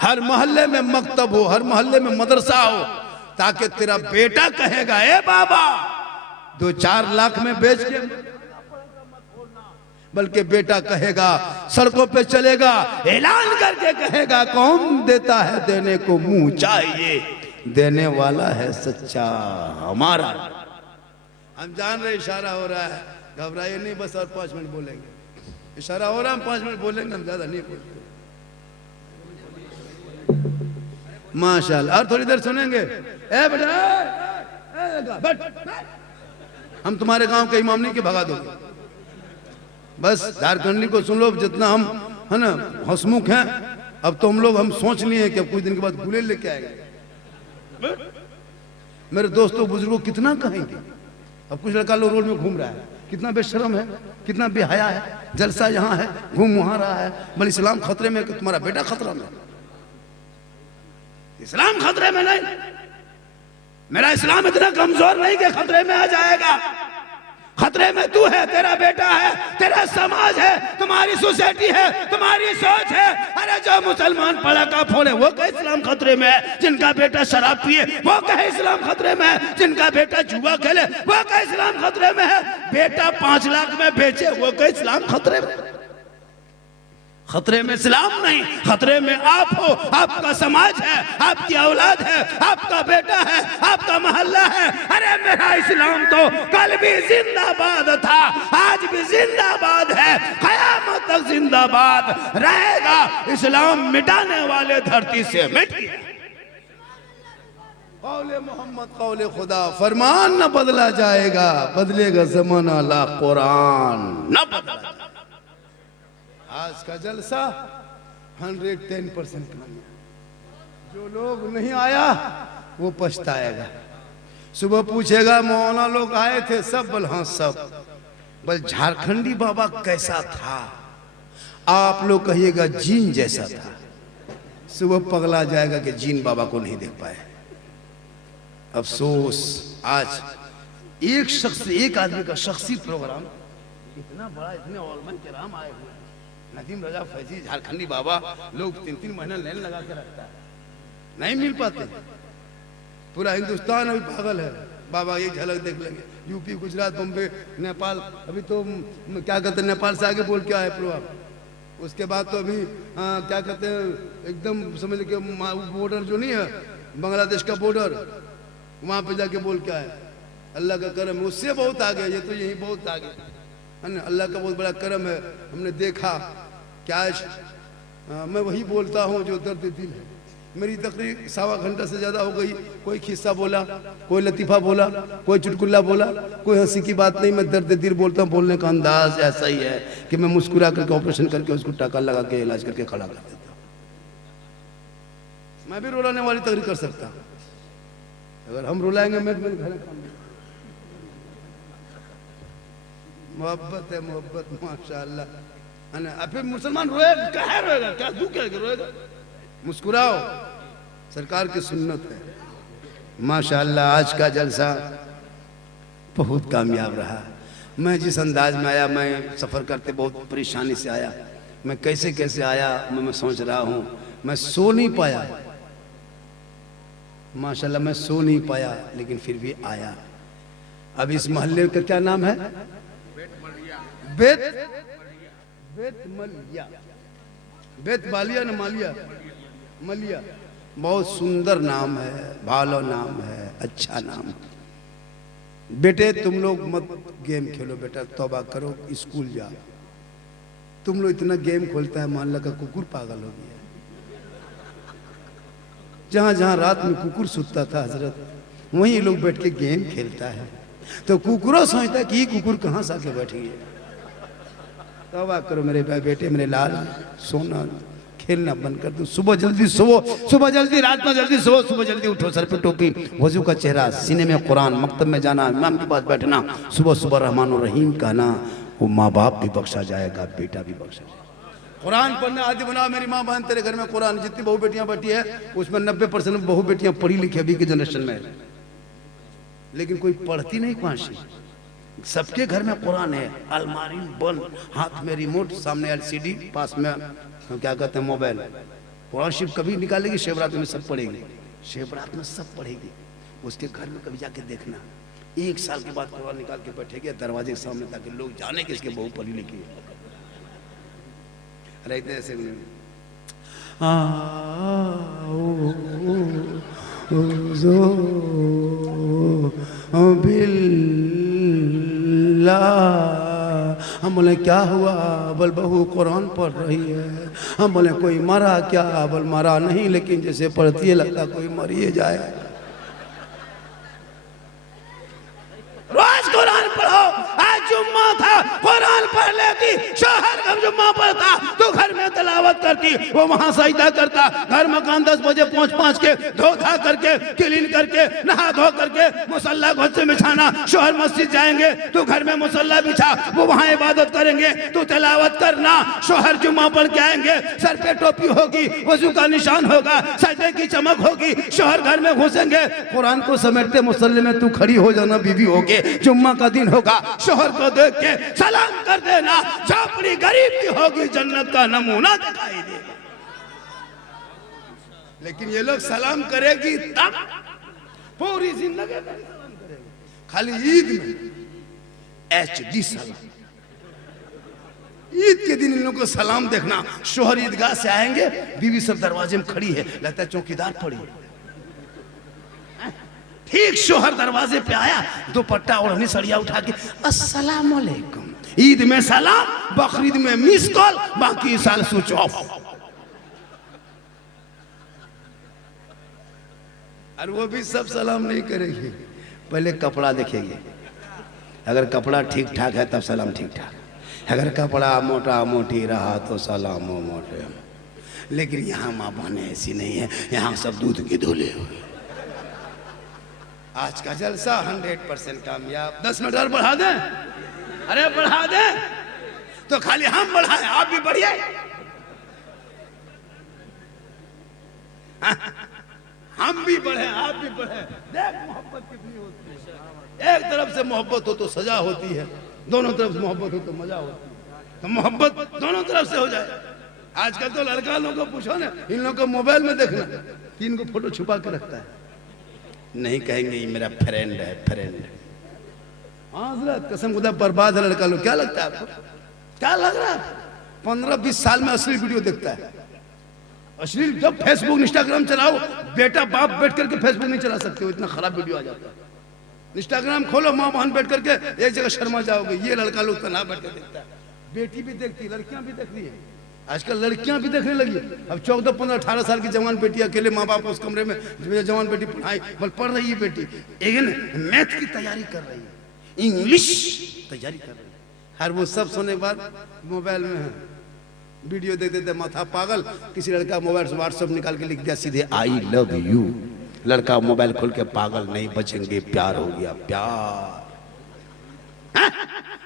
हर मोहल्ले में मकतब हो, हर मोहल्ले में मदरसा हो, ताकि तेरा बेटा कहेगा ए बाबा 2-4 लाख में बेच के, बल्कि बेटा कहेगा, सड़कों पे चलेगा, ऐलान करके कहेगा, कौन देता है देने को मुंह चाहिए, देने वाला है सच्चा हमारा। हम जान रहे इशारा हो रहा है, घबराइए नहीं, बस और 5 मिनट बोलेंगे। इशारा हो रहा है, हम 5 मिनट बोलेंगे, हम ज्यादा नहीं बोलते। माशाल्लाह, और थोड़ी देर सुनेंगे। ए बेटा हम तुम्हारे गांव के इमाम नहीं के भगा दोगे, बस झारखंडी को सुन लो। जितना हम है ना हंसमुख हैं, अब तो हम सोच लिए कि अब कुछ दिन के बाद गुलेल लेके आएंगे। मेरे दोस्तों बुजुर्गों कितना कहेंगे। अब कुछ लड़का लोग रोड में घूम रहा है, कितना बेशर्म है, कितना बेहया है, जलसा यहाँ है, घूम वहां रहा है। बोले इस्लाम खतरे में, तुम्हारा बेटा खतरा में। इस्लाम खतरे में नहीं, मेरा इस्लाम इतना कमजोर नहीं कि खतरे में आ जाएगा। खतरे में तू है, तेरा बेटा है, तेरा समाज है, तुम्हारी सोसाइटी है, तुम्हारी सोच है। अरे जो मुसलमान पड़ाका फोड़े वो कहे इस्लाम खतरे में है, जिनका बेटा शराब पिए वो कहे इस्लाम खतरे में है, जिनका बेटा जुआ खेले वो कहे इस्लाम खतरे में है, बेटा 5 लाख में बेचे वो कहे इस्लाम खतरे में। खतरे में इस्लाम नहीं, खतरे में आप हो, आपका समाज है, आपकी औलाद है, आपका बेटा है, आपका मोहल्ला है। अरे मेरा इस्लाम तो कल भी जिंदाबाद था, आज भी जिंदाबाद है, कयामत तक जिंदाबाद रहेगा। इस्लाम मिटाने वाले धरती से मिट गया। कौले मोहम्मद कौले खुदा, फरमान न बदला जाएगा, बदलेगा जमाना ला कुरान न बदला। आज का जलसा 110% कामयाब। जो लोग नहीं आया वो पछताएगा। सुबह पूछेगा मौलाना लोग आए थे सब, बल हाँ सब, बल झारखंडी बाबा कैसा था? आप लोग कहिएगा जीन जैसा था। सुबह पगला जाएगा कि जीन बाबा को नहीं देख पाए। अफसोस आज एक शख्स, एक आदमी का शख्सी प्रोग्राम इतना बड़ा, इतने ओलमन के राम आए हुए नदीम रजा फैजी झारखंडी बाबा, लोग 3-3 महीना लाइन लगा के रखता है, नहीं मिल पाते। पूरा हिंदुस्तान अभी पागल है, बाबा एक झलक देख लेंगे। यूपी, गुजरात, बम्बे, नेपाल, अभी तो क्या कहते हैं नेपाल से आगे बोल के आए प्रोग्राम। उसके बाद तो अभी क्या कहते हैं एकदम समझ के बॉर्डर जो नहीं है बांग्लादेश का बॉर्डर, वहां पे जाके बोल के आए। अल्लाह का करम, उससे बहुत आगे, ये तो यही बहुत आगे है ना। अल्लाह का बहुत बड़ा करम है, हमने देखा क्या। मैं वही बोलता हूँ जो दर्द दिल है, मेरी तकरीर 1.25 घंटा से ज़्यादा हो गई। कोई खिस्सा बोला, कोई लतीफ़ा बोला, कोई चुटकुल्ला बोला, कोई हंसी की बात नहीं। मैं दर्द दिल बोलता हूँ, बोलने का अंदाज ऐसा ही है कि मैं मुस्कुरा करके ऑपरेशन करके उसको टाका लगा के इलाज करके खड़ा कर देता हूँ। मैं भी रुलाने वाली तकरीर कर सकता हूँ। अगर हम रुलाएंगे मैं मेरे घर काम मोहब्बत है, मोहब्बत माशाअल्लाह है ना। अब फिर मुसलमान रोएगा, क्या रोएगा, क्या दुख है रोएगा? मुस्कुराओ, सरकार की सुन्नत है माशाअल्लाह। आज का जलसा बहुत कामयाब रहा। मैं जिस अंदाज में आया, मैं सफ़र करते बहुत परेशानी से आया। मैं कैसे कैसे आया मैं सोच रहा हूँ। मैं सो नहीं पाया माशाअल्लाह, मैं सो नहीं पाया, लेकिन फिर भी आया। अब इस मोहल्ले का क्या नाम है? बेत मलिया, बेत बालिया न मालिया, मलिया। बहुत सुंदर नाम है, भालो नाम है, अच्छा नाम। बेटे तुम लोग मत गेम खेलो बेटा, तौबा करो, स्कूल जाओ। तुम लोग इतना गेम खोलता है, मान लगा कुकुर पागल हो गया। जहां जहां रात में कुकुर सुतता था हजरत, वहीं लोग बैठ के गेम खेलता है। तो कुकुरों सोचता है कि ये कुकुर कहां से आके बैठ गया। तौबा करो मेरे बेटे, मेरे लाल, सोना खेलना बंद कर दो। सुबह जल्दी सोओ, सुबह जल्दी, रात में जल्दी सोओ, सुबह जल्दी उठो, सर पे टोपी, वजू का चेहरा, सीने में कुरान, मकतब में जाना, इमाम के पास बैठना, सुबह सुबह रहमान और रहीम कहना। वो माँ बाप भी बख्शा जाएगा, बेटा भी बख्शा जाएगा। कुरान पढ़ने आदि बनाओ। मेरी माँ बहन तेरे घर में कुरान, जितनी बहू बेटियां बैठी है उसमें 90% बहू बेटियां पढ़ी लिखी अभी की जनरेशन में, लेकिन कोई पढ़ती नहीं पांची। सबके घर में कुरान है, अलमारी बंद, हाथ में रिमोट, सामने LCD, पास में क्या कहते हैं मोबाइल। कुरान शरीफ कभी निकालेगी, शिवरात में सब पढ़ेगी, शिवरात में सब पढ़ेगी। उसके घर में कभी जाके देखना, 1 साल के बाद कुरान निकाल के बैठेगी दरवाजे के सामने, ताकि लोग जाने कि इसके बहू पढ़ी लिखी है। रहते ऐसे हम बोले क्या हुआ? बोल बहू कुरान पढ़ रही है। हम बोले कोई मरा क्या? बोल मरा नहीं, लेकिन जैसे पढ़ती है लगता कोई मरिए जाए। रोज कुरान पढ़ो। आज जुम्मा था, कुरान पढ़ लेती। शोहर जब जुम्मा पढ़ता तो घर में तिलावत करती, वो वहां सजदा करता। घर मकान 10 बजे पहुंच के धो धा करके, क्लीन करके, नहा धो करके मुसल्ला घर से बिछाना। शोहर मस्जिद जाएंगे तो घर में मुसल्ला बिछा, वो वहां इबादत करेंगे तो तिलावत करना। शोहर जुम्मा पढ़ के आएंगे, सर पे टोपी होगी, वजू का निशान होगा, सजदे की चमक होगी। शोहर घर में घुसेंगे, कुरान को समेटते मुसल्ले में तू खड़ी हो जाना बीवी होके। जुम्मा का दिन होगा, शोहर को देख के सलाम कर देना। झोपड़ी गरीब की होगी, जन्नत का नमूना दिखाई देगा। लेकिन ये लोग सलाम करेगी तब, पूरी जिंदगी सलाम करेगी। खाली ईद में HD सलाम। ईद के दिन इन लोगों को सलाम देखना। शोहर ईदगाह से आएंगे, बीवी सब दरवाजे में खड़ी है, लगता है चौकीदार पड़ी है। ठीक शोहर दरवाजे पे आया, दुपट्टा ओढ़नी सड़िया उठा के अस्सलाम वालेकुम। ईद में सलाम, बकरीद में मिस कॉल, बाकी साल स्विच ऑफ। और वो भी सब सलाम नहीं करेगी, पहले कपड़ा देखेगी। अगर कपड़ा ठीक ठाक है तब सलाम ठीक ठाक, अगर कपड़ा मोटा मोटी रहा तो सलाम मोटे। लेकिन यहाँ माँ बहनें ऐसी नहीं है, यहाँ सब दूध के धुले हुए। आज का जलसा 100% कामयाब। 10 मिनट और बढ़ा दें? अरे बढ़ा दें तो खाली हम बढ़ाएं, आप भी बढ़िए। हम भी बढ़े, आप भी बढ़े। देख मोहब्बत कितनी होती है। एक तरफ से मोहब्बत हो तो सजा होती है, दोनों तरफ से मोहब्बत हो तो मजा होती है। तो मोहब्बत दोनों तरफ से हो जाए। आजकल तो लड़का लोगों को पूछो ना, इन लोगों को मोबाइल में देखना कि इनको फोटो छुपा के रखता है। नहीं कहेंगे ये मेरा फ्रेंड है, फ्रेंड। हाँ हज़रत कसम खुदा बर्बाद है लड़का लोग। क्या लगता है आपको? क्या लग रहा है? 15-20 साल में अश्लील वीडियो देखता है। अश्लील जब फेसबुक इंस्टाग्राम चलाओ, बेटा बाप बैठ करके फेसबुक नहीं चला सकते हो, इतना खराब वीडियो आ जाता है। इंस्टाग्राम खोलो, माँ बहन बैठ करके एक जगह शर्मा जाओगे। ये लड़का लोग तना बैठ कर देखता है। बेटी भी देखती है, लड़कियां भी देख रही है। आजकल लड़कियां भी देखने लगी। अब 14, 15, 18 साल की जवान बेटी अकेले माँ बाप उस कमरे में, जवान बेटी पढ़ाई बल पढ़ रही है बेटी, एक मैथ की तैयारी कर रही है, इंग्लिश तैयारी कर रही है। हर वो सब सोने के बाद मोबाइल में है, वीडियो देख देते माथा पागल। किसी लड़का मोबाइल से व्हाट्सएप निकाल के लिख दिया सीधे आई लव यू। लड़का मोबाइल खोल के पागल नहीं बचेंगे, प्यार हो गया प्यार।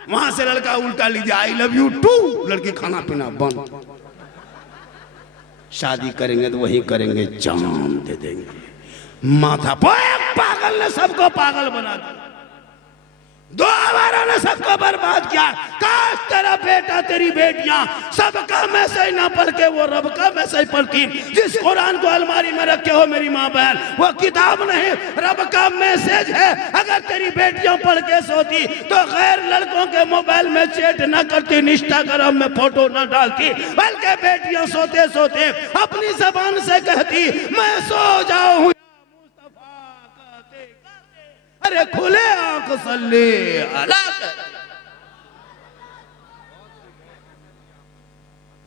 वहां से लड़का उल्टा लिख दिया आई लव यू टू। लड़के खाना पीना बंद। शादी करेंगे तो वही करेंगे, जान दे देंगे। माथा पागल ने सबको पागल बना दिया, दो आवारा ने सबको बर्बाद किया। काश तेरा बेटा तेरी बेटियां सबका मैसेज ना पढ़ के वो रब का मैसेज पढ़ती। जिस कुरान को अलमारी में रखे हो मेरी माँ बहन, वो किताब नहीं रब का मैसेज है। अगर तेरी बेटियां पढ़ के सोती तो गैर लड़कों के मोबाइल में चैट ना करती, इंस्टाग्राम में फोटो ना डालती, बल्कि बेटियां सोते सोते अपनी जबान से कहती मैं सो जाऊं। अरे खुले आंख सल्ले अला।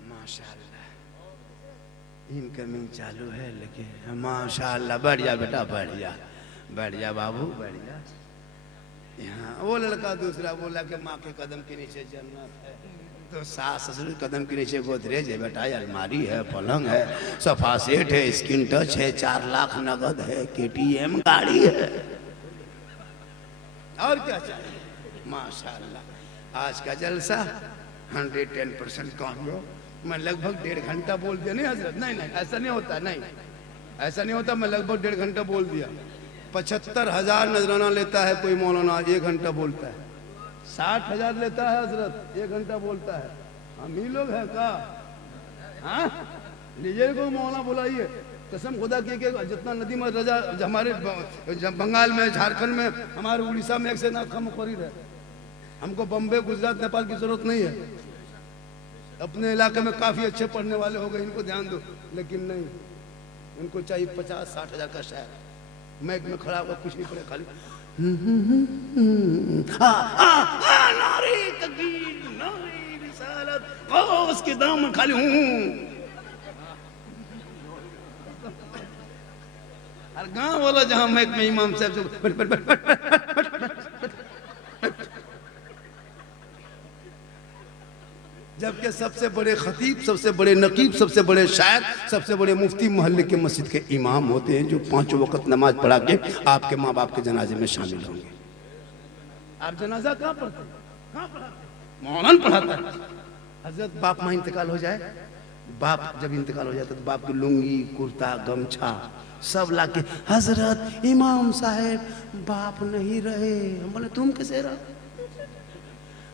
माशाल्लाह इनकमिंग चालू है, लेकिन माशाल्लाह बढ़ जा बेटा, बढ़ जा बाबू बढ़ जा। यहाँ वो लड़का दूसरा बोला कि माँ के कदम के नीचे जन्नत है, तो सास ससुर के कदम के नीचे गोदरेज है बेटा, अलमारी है, पलंग है, सोफा सेट है, स्क्रीन टच है, 4 लाख नगद है, KTM गाड़ी है, और क्या चाहिए। माशाल्लाह आज का जलसा 110% कामयाब। मैं लगभग 1.5 घंटा बोल दिया। नहीं हजरत, नहीं ऐसा नहीं होता, नहीं ऐसा नहीं होता। मैं लगभग 1.5 घंटा बोल दिया। 75,000 नजराना लेता है कोई मौलाना, 1 घंटा बोलता है। 60,000 लेता है हजरत, 1 घंटा बोलता है। हम ही लोग हैं का? हाँ लीजिए को मौलाना बुलाइए, कसम खुदा की कि जितना नदीम रजा हमारे बंगाल में, झारखंड में, हमारे उड़ीसा में एक से ना कम मुकर्रिर है। हमको बम्बे, गुजरात, नेपाल की जरूरत नहीं है। अपने इलाके में काफी अच्छे पढ़ने वाले हो गए, इनको ध्यान दो। लेकिन नहीं, इनको चाहिए 50-60 हजार का शायर। मैक में खड़ा होगा, कुछ नहीं पड़े, खाली नारे तकबीर, नारे रिसालत, उसके दाम में खाली और गांव वाला जहां मैक में इमाम साहब जबकि सबसे बड़े खतीब, सबसे बड़े नकीब, सबसे बड़े शायर, सबसे बड़े मुफ्ती मोहल्ले के मस्जिद के इमाम होते हैं, जो 5 वक्त नमाज पढ़ा के आपके माँ बाप के जनाजे में शामिल होंगे। आप जनाजा कहाँ पढ़ते हैं? कहाँ पढ़ाते? मौलाना पढ़ाता है। हजरत बाप माँ इंतकाल हो जाए, बाप जब इंतकाल हो जाता तो बाप की लुंगी, कुर्ता, गमछा सब लाके, हजरत इमाम साहब बाप नहीं रहे। हम बोले तुम कैसे रहे?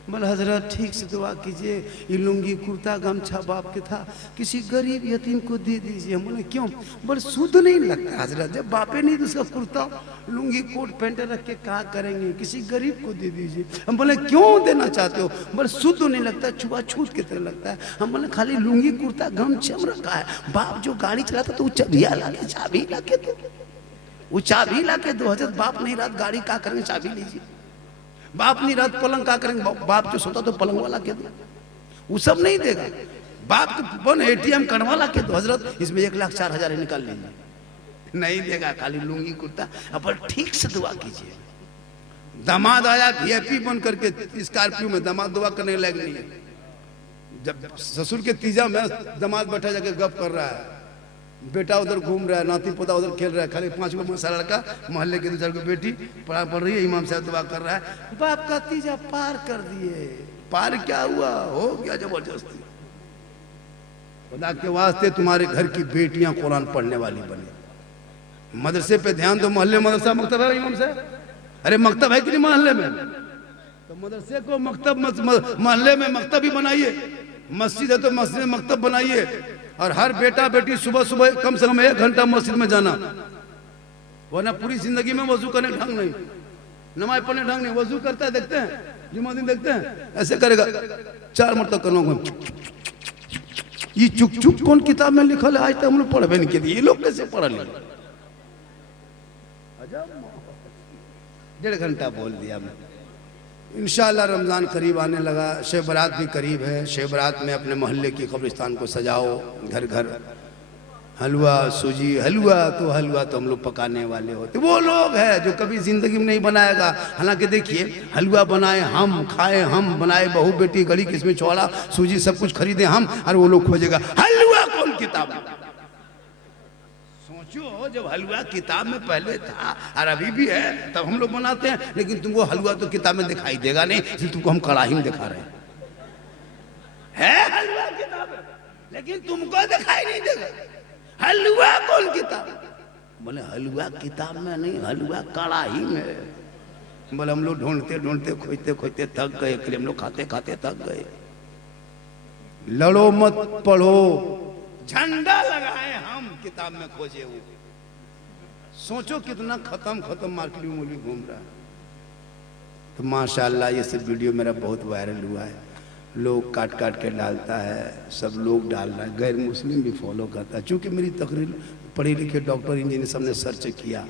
बोले हजरत ठीक से दुआ कीजिए, ये लुंगी, कुर्ता, गमछा बाप के था, किसी गरीब यतीम को दे दीजिए। हम बोले क्यों? बोले शुद्ध नहीं लगता हजरत, जब बापे नहीं तो उसका कुर्ता, लुंगी, कोट पैंट रख के क्या करेंगे, किसी गरीब को दे दीजिए। हम बोले क्यों देना चाहते हो? बोले शुद्ध नहीं लगता, छुआछूत की तरह लगता है। हम बोले खाली लुंगी, कुर्ता, गमछा रखा है। बाप जो गाड़ी चलाता तो वो चाबिया ला के, चाबी ला के दो, वो चाबी ला के दो। हजरत बाप नहीं रात गाड़ी क्या करेंगे, चाबी लीजिए। बाप नहीं रात पलंग क्या करेंगे, बाप जो सोता तो पलंग वाला के दो, वो सब नहीं देगा। बाप तो बन ATM कार्ड वाला के दो, हजरत इसमें 1,04,000 निकाल लीजिए, नहीं देगा। खाली लुंगी, कुर्ता। अब ठीक से दुआ कीजिए। दामाद आया VIP बन करके स्कॉर्पियो में, दामाद दुआ करने लायक नहीं है। जब ससुर के तीजा में दामाद बैठा जाके गप कर रहा है, बेटा उधर घूम रहा है, नाती पोता उधर खेल रहा है, खाली 5 गो मसाला लड़का, मोहल्ले के 2-4 को बेटी पढ़ रही है, इमाम साहब दुआ कर रहा है। बाप का तीजा पार कर दिए। पार क्या हुआ? हो गया जबरदस्ती। खुदा के वास्ते तुम्हारे घर की बेटियां कुरान पढ़ने वाली बने। मदरसे पे ध्यान दो। मोहल्ले मदरसा मकतब है इमाम साहब? अरे मकतब है कि नहीं मोहल्ले में? तो मदरसे को मकतब, मोहल्ले में मकतब ही बनाइए। मस्जिद है तो मस्जिद में मकतब बनाइए। और हर बेटा बेटी सुबह सुबह कम से कम 1 घंटा मस्जिद में जाना, वरना पूरी जिंदगी में वजू करने ढंग नहीं, नमाज पढ़ने ढंग नहीं। वजू करता है देखते हैं, जुम्मा दिन देखते हैं, ऐसे करेगा 4 मरतबा करना। ये चुक चुक कौन किताब में लिखा है? आज तक हम लोग पढ़े नहीं किए, ये लोग कैसे पढ़ लिए? 1.5 घंटा बोल दिया मैं। इंशाअल्लाह रमज़ान करीब आने लगा, शब बारात भी करीब है। शब बारात में अपने मोहल्ले की कब्रिस्तान को सजाओ, घर घर हलवा सूजी, हलवा तो हम लोग पकाने वाले होते। वो लोग हैं जो कभी जिंदगी में नहीं बनाएगा। हालांकि देखिए, हलवा बनाए हम, खाए हम, बनाए बहू बेटी, गली किसमें छोड़ा, सूजी सब कुछ खरीदे हम, और वो लोग खोजेगा हलवा कौन किताब। सोचो, जब हलवा किताब में पहले था और अभी भी है, तब हम लोग बनाते हैं। लेकिन तुमको हलवा तो किताब में दिखाई देगा नहीं, इसलिए तुमको हम कड़ाही में दिखा रहे हैं। हलवा किताब में, लेकिन तुमको दिखाई नहीं देगा। हलवा कौन किताब? बोले हलवा किताब में नहीं, हलवा कड़ाही में। बोले हम लोग ढूंढते ढूंढते खोजते खोजते थक गए, हम लोग खाते खाते थक गए। लड़ो मत पढ़ो, झंडा लगाए हम, किताब में खोजे वो। सोचो कितना खत्म मार्केट में मूली घूम रहा है। तो माशाल्लाह ये सब वीडियो मेरा बहुत वायरल हुआ है, लोग काट काट के डालता है, सब लोग डाल रहा है, गैर मुस्लिम भी फॉलो करता है। चूँकि मेरी तकरीर पढ़े लिखे डॉक्टर इंजीनियर सब ने सर्च किया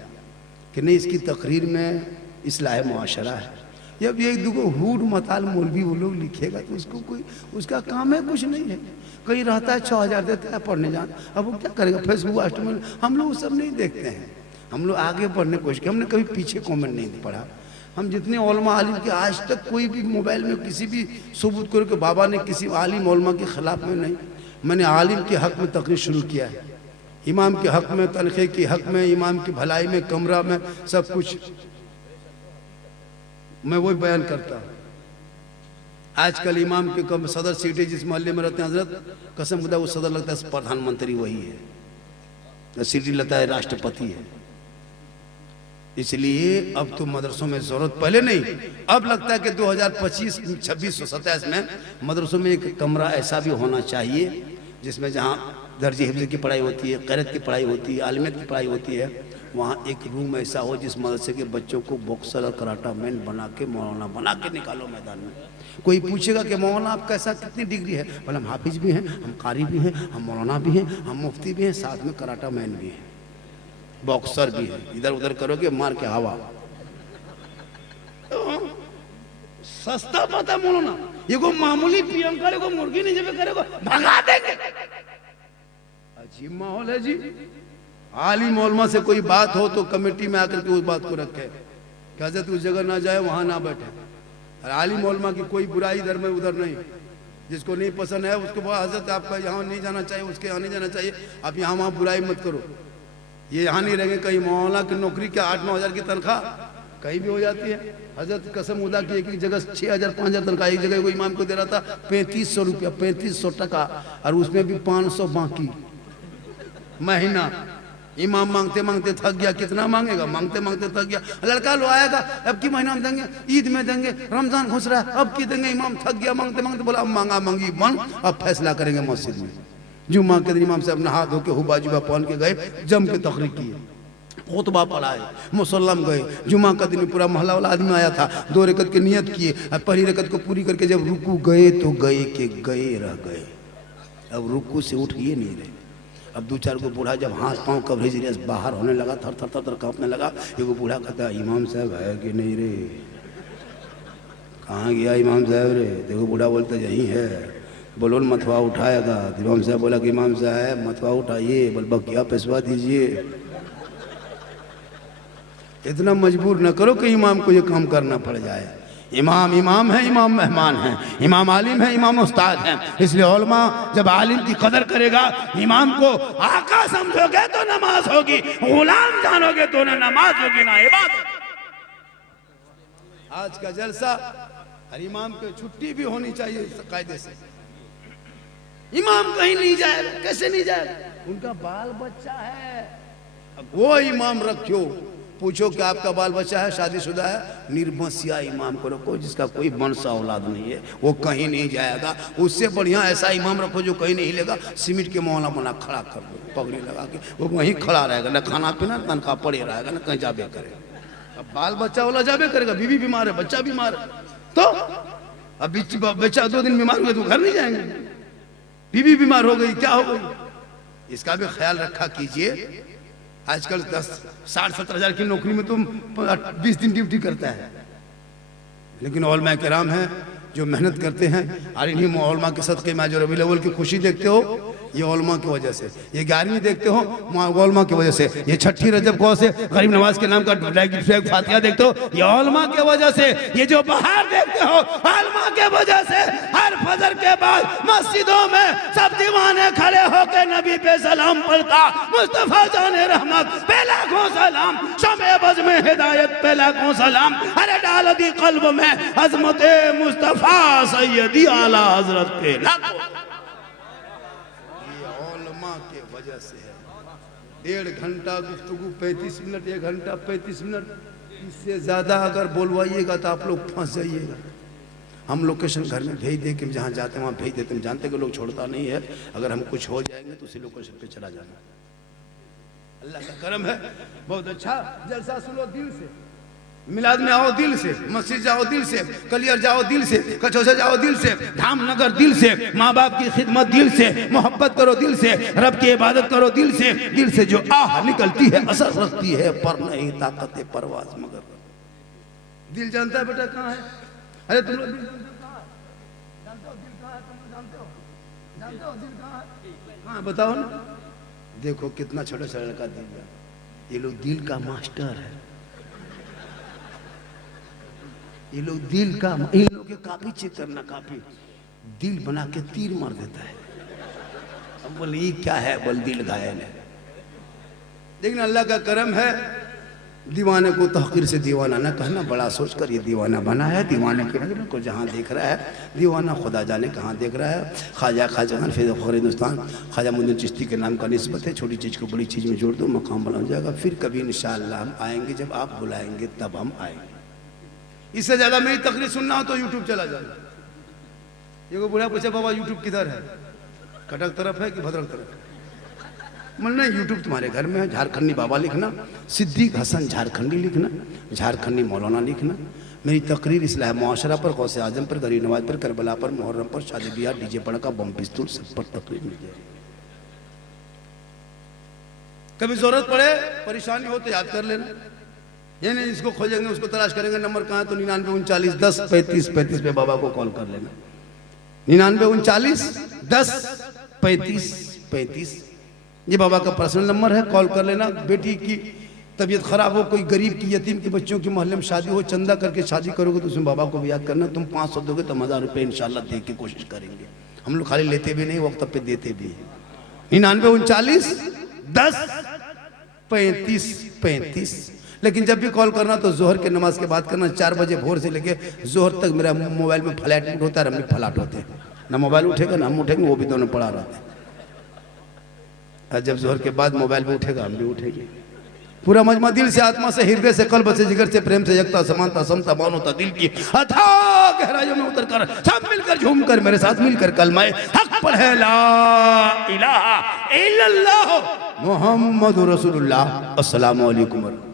कि नहीं, इसकी तकरीर में इस्लाह मुआशरा है। जब ये दुगो हुड मताल मौलवी वो लोग लिखेगा तो उसको कोई, उसका काम है कुछ नहीं है। कहीं रहता है 6000 देता है पढ़ने जान, अब वो क्या करेगा। फेसबुक वास्ट में हम लोग सब नहीं देखते हैं, हम लोग आगे बढ़ने की कोशिश की। हमने कभी पीछे कमेंट नहीं पढ़ा। हम जितने उलमा आलिम के, आज तक कोई भी मोबाइल में किसी भी सबूत करो कि बाबा ने किसी आलिम उलमा के खिलाफ में नहीं। मैंने आलिम के हक में तकरीर शुरू किया है, इमाम के हक में, तनखे के हक में, इमाम की भलाई में, कमरा में, सब कुछ मैं वही बयान करता हूँ। आजकल इमाम के कम सदर सीटें जिस मोहल्ले में रहते हैं, हजरत कसम खुदा वो सदर लगता है प्रधानमंत्री वही है, सीटी लगता है राष्ट्रपति है। इसलिए अब तो मदरसों में जरूरत, पहले नहीं, अब लगता है कि 2025, 26, 27 में मदरसों में एक कमरा ऐसा भी होना चाहिए जिसमें जहाँ दर्जे हिफ्ज़ की पढ़ाई होती है, क़ैरत की पढ़ाई होती है, आलिमियत की पढ़ाई होती है, वहाँ एक रूम ऐसा हो जिस मदरसे के बच्चों को बॉक्सर और कराटा मैन बना के, मौलाना बना के निकालो मैदान में। कोई पूछेगा कि मौलाना आप कैसा, कितनी डिग्री है, बोले हम हाफिज भी हैं, हम कारी भी हैं, हम मौलाना भी हैं, हम मुफ्ती भी हैं, साथ में कराटा मैन भी हैं, बॉक्सर भी है। इधर उधर करोगे मार के हवा। तो सस्ता पता मौलाना, ये को मामूली पीएम करेगा, मुर्गी नहीं जब करेगा भगा देंगे। अजीब माहौल है जी। आलिम उलमा से कोई बात हो तो कमेटी में आकर के उस बात को रखे, हजरत उस जगह ना जाए, वहां ना बैठे। और आलिम उलमा की कोई बुराई इधर में उधर नहीं, जिसको नहीं पसंद है उसको बोला हजरत आपका यहाँ नहीं जाना चाहिए, उसके यहाँ नहीं जाना चाहिए, आप यहाँ वहाँ बुराई मत करो। ये यहाँ नहीं रहेंगे। कहीं मौलाना की नौकरी क्या 8-9 हज़ार की तनख्वाह कहीं भी हो जाती है। हजरत कसम उदा की एक जगह 6,000-5,000 तनख्वाह, एक जगह कोई इमाम को दे रहा था 3500 रुपया, 3500 टका, और उसमें भी 500 बाकी महीना। इमाम मांगते मांगते थक गया, कितना मांगेगा, मांगते मांगते थक गया। लड़का लो आएगा, अब की महीना में देंगे, ईद में देंगे, रमजान घुस रहा है, अब की देंगे। इमाम थक गया मांगते मांगते, बोला अब मांगा मांगी बन, अब फैसला करेंगे मस्जिद में। जुम्मा के दिन इमाम साहब नहा धो के हुबा जुबा पहन के गए, जम के तकरीर किए, खुतबा पढ़ाए, मुसल्लम गए। जुम्मा का दिन पूरा मोहल्ला वाला आदमी आया था, 2 रकत की नियत किए, और पहली रकत को पूरी करके जब रुकू गए तो गए के गए रह गए। अब रुकू से उठ ये नहीं रहे। अब 2-4 को बूढ़ा जब हाथ पाँव कवरेज बाहर होने लगा, थर थर थर थर कांपने लगा, एगो बूढ़ा कहता इमाम साहब है कि नहीं रे, कहाँ गया इमाम साहब रे? देखो बूढ़ा बोलता यही है। बोलो मथवा उठाएगा, इमाम साहब बोला कि इमाम साहब मथवा उठाइए, बोल बकिया पेशवा दीजिए। इतना मजबूर न करो कि इमाम को ये काम करना पड़ जाए। इमाम इमाम है, इमाम मेहमान है, इमाम आलिम है, इमाम उस्ताद है। इसलिए उलमा जब आलिम की कदर करेगा, इमाम को आका समझोगे तो नमाज होगी, गुलाम जानोगे तो ना नमाज होगी ना इबादत। आज का जलसा, और इमाम की छुट्टी भी होनी चाहिए कायदे से। इमाम कहीं नहीं जाएगा, कैसे नहीं जाएगा? उनका बाल बच्चा है, अब वो इमाम रखो। पूछो कि आपका बाल बच्चा है, शादीशुदा है, निर्बसिया इमाम को रखो जिसका कोई वंश औलाद नहीं है, वो कहीं नहीं जाएगा। उससे बढ़िया ऐसा इमाम रखो जो कहीं नहीं लेगा, सीमेंट के मोहल्ला बना खड़ा कर दो, पगड़ी लगा के वो वहीं खड़ा रहेगा, ना खाना पीना तनख्वाह पड़े रहेगा, ना कहीं जाबे करेगा। अब बाल बच्चा वाला जाबे करेगा, बीवी बीमार है, बच्चा बीमार है, तो अब बच्चा 2 दिन बीमार हुए तो घर नहीं जाएंगे, बीवी बीमार हो गई, क्या हो गई? इसका भी ख्याल रखा कीजिए। आजकल 10, 60, 70 हज़ार की नौकरी में तुम 20 दिन ड्यूटी करता है, लेकिन उलमा किराम हैं जो मेहनत करते हैं, और इन्हीं उलमा के सदक़े में जो रबीउल अव्वल की खुशी देखते हो, ये उलमा की वजह से, ये 11वीं देखते हो उलमा की वजह से, ये छठी रजब को से गरीब नवाज के नाम का फातिहा देखते हो, ये उलमा के वजह से, ये जो बहार देखते हो उलमा के वजह से। हर फजर के बाद मस्जिदों में सब दीवाने खड़े होकर नबी पे सलाम पढ़ता, मुस्तफा जाने रहमत पे लाखों सलाम, शमे बज में हिदायत पे लाखों सलाम, अरे डाल दी कल्ब में अजमत मुस्तफा सैयदी आला हजरत के लाखों के वजह से है। 1.5 घंटा गुफ्तगू 35 मिनट, 1 घंटा 35 मिनट, इससे ज्यादा अगर बोलवाइएगा तो आप लोग फंस जाइएगा। हम लोकेशन घर में भेज दे के जहाँ जाते हैं वहाँ भेज देते हैं, जानते कि लोग छोड़ता नहीं है, अगर हम कुछ हो जाएंगे तो उसी लोकेशन पे चला जाना। अल्लाह का करम है, बहुत अच्छा जलसा सुनो दिल से, मिलाद में आओ दिल से, मस्जिद जाओ दिल से, कलियर जाओ दिल से, कचौसा जाओ दिल से, धामनगर दिल से, माँ बाप की खिदमत दिल से, मोहब्बत करो दिल से, रब की इबादत करो दिल से। दिल से जो आह निकलती है असर रखती है, पर नहीं ताकत परवाज मगर। दिल जानता है बेटा कहाँ है? अरे तुम लोग दिल जानते हो? दिल कहाँ है? तुम लोग जानते हो दिल कहाँ है? हाँ बताओ ना। देखो कितना छोटा सा लड़का दिल है, ये लोग दिल का मास्टर है, ये लोग दिल का, इन लोग के काफी चेक करना, काफी दिल बना के तीर मार देता है। अब बोले ये क्या है? बोल दिल घायल है। लेकिन अल्लाह का करम है, दीवाने को तहकीर से दीवाना न कहना, बड़ा सोच कर ये दीवाना बना है। दीवाने के नजर को जहाँ देख रहा है, दीवाना खुदा जाने कहाँ देख रहा है। ख्वाजा खाजगान फैज़ फ़ख्र हिंदुस्तान ख्वाजा मुइनुद्दीन चिश्ती के नाम का निस्बत है। छोटी चीज़ को बड़ी चीज़ में जोड़ दो, मकाम बना जाएगा। फिर कभी इंशाअल्लाह हम आएंगे, जब आप बुलाएंगे तब हम आएंगे। इससे ज्यादा मेरी तकरीर सुनना हो तो यूट्यूब चला जाना। ये को बुढ़ा पूछे बाबा यूट्यूब किधर है? कटक तरफ है कि भद्रक तरफ? मतलब यूट्यूब तुम्हारे घर में है। झारखंडी बाबा लिखना, सिद्दीक हसन झारखंडी लिखना, झारखंडी मौलाना लिखना। मेरी तकरीर इस्लाह मुआशरा पर, गौसे आजम पर, गरीब नवाज पर, करबला पर, मुहर्रम पर, शादी ब्याह, डीजे पड़का, बम पिस्तूल, सब पर तकरीर मिल जाएगी। कभी जरूरत पड़े, परेशानी हो तो याद कर लेना। ये नहीं इसको खोजेंगे उसको तलाश करेंगे, नंबर कहाँ है तो 99 39 10 35 35 पे बाबा को कॉल कर लेना। 99 39 10 35 35 ये बाबा का पर्सनल नंबर है, कॉल कर लेना। बेटी की तबीयत खराब हो, कोई गरीब की यतीम के बच्चों की मोहल्ले में शादी हो, चंदा करके शादी करोगे तो उसमें बाबा को भी याद करना। तुम 500 दोगे तो 1000 इंशाल्लाह दे के कोशिश करेंगे। हम लोग खाली लेते भी नहीं, वक्त पे देते भी हैं। 99 39 10 35 35। लेकिन जब भी कॉल करना तो जोहर के नमाज के बाद करना। 4 बजे भोर से लेके जोहर तक मेरा मोबाइल में फ्लैट मूड होता है, हम भी फ्लैट होते हैं। ना मोबाइल उठेगा ना हम उठेंगे, वो भी दोनों पड़ा रहते हैं। और जब जोहर के बाद मोबाइल पे उठेगा हम भी उठेंगे। पूरा मजमा दिल से, आत्मा से, हृदय से, कल्ब से, जिगर से, प्रेम से, यकता, समानता, समता, मानवता, दिल की अथाह गहराइयों में उतर कर सब मिलकर झूम कर मेरे साथ मिलकर कलमा हक पढ़े, ला इलाहा इल्लल्लाह मुहम्मदुर रसूलुल्लाह। अस्सलामु अलैकुम।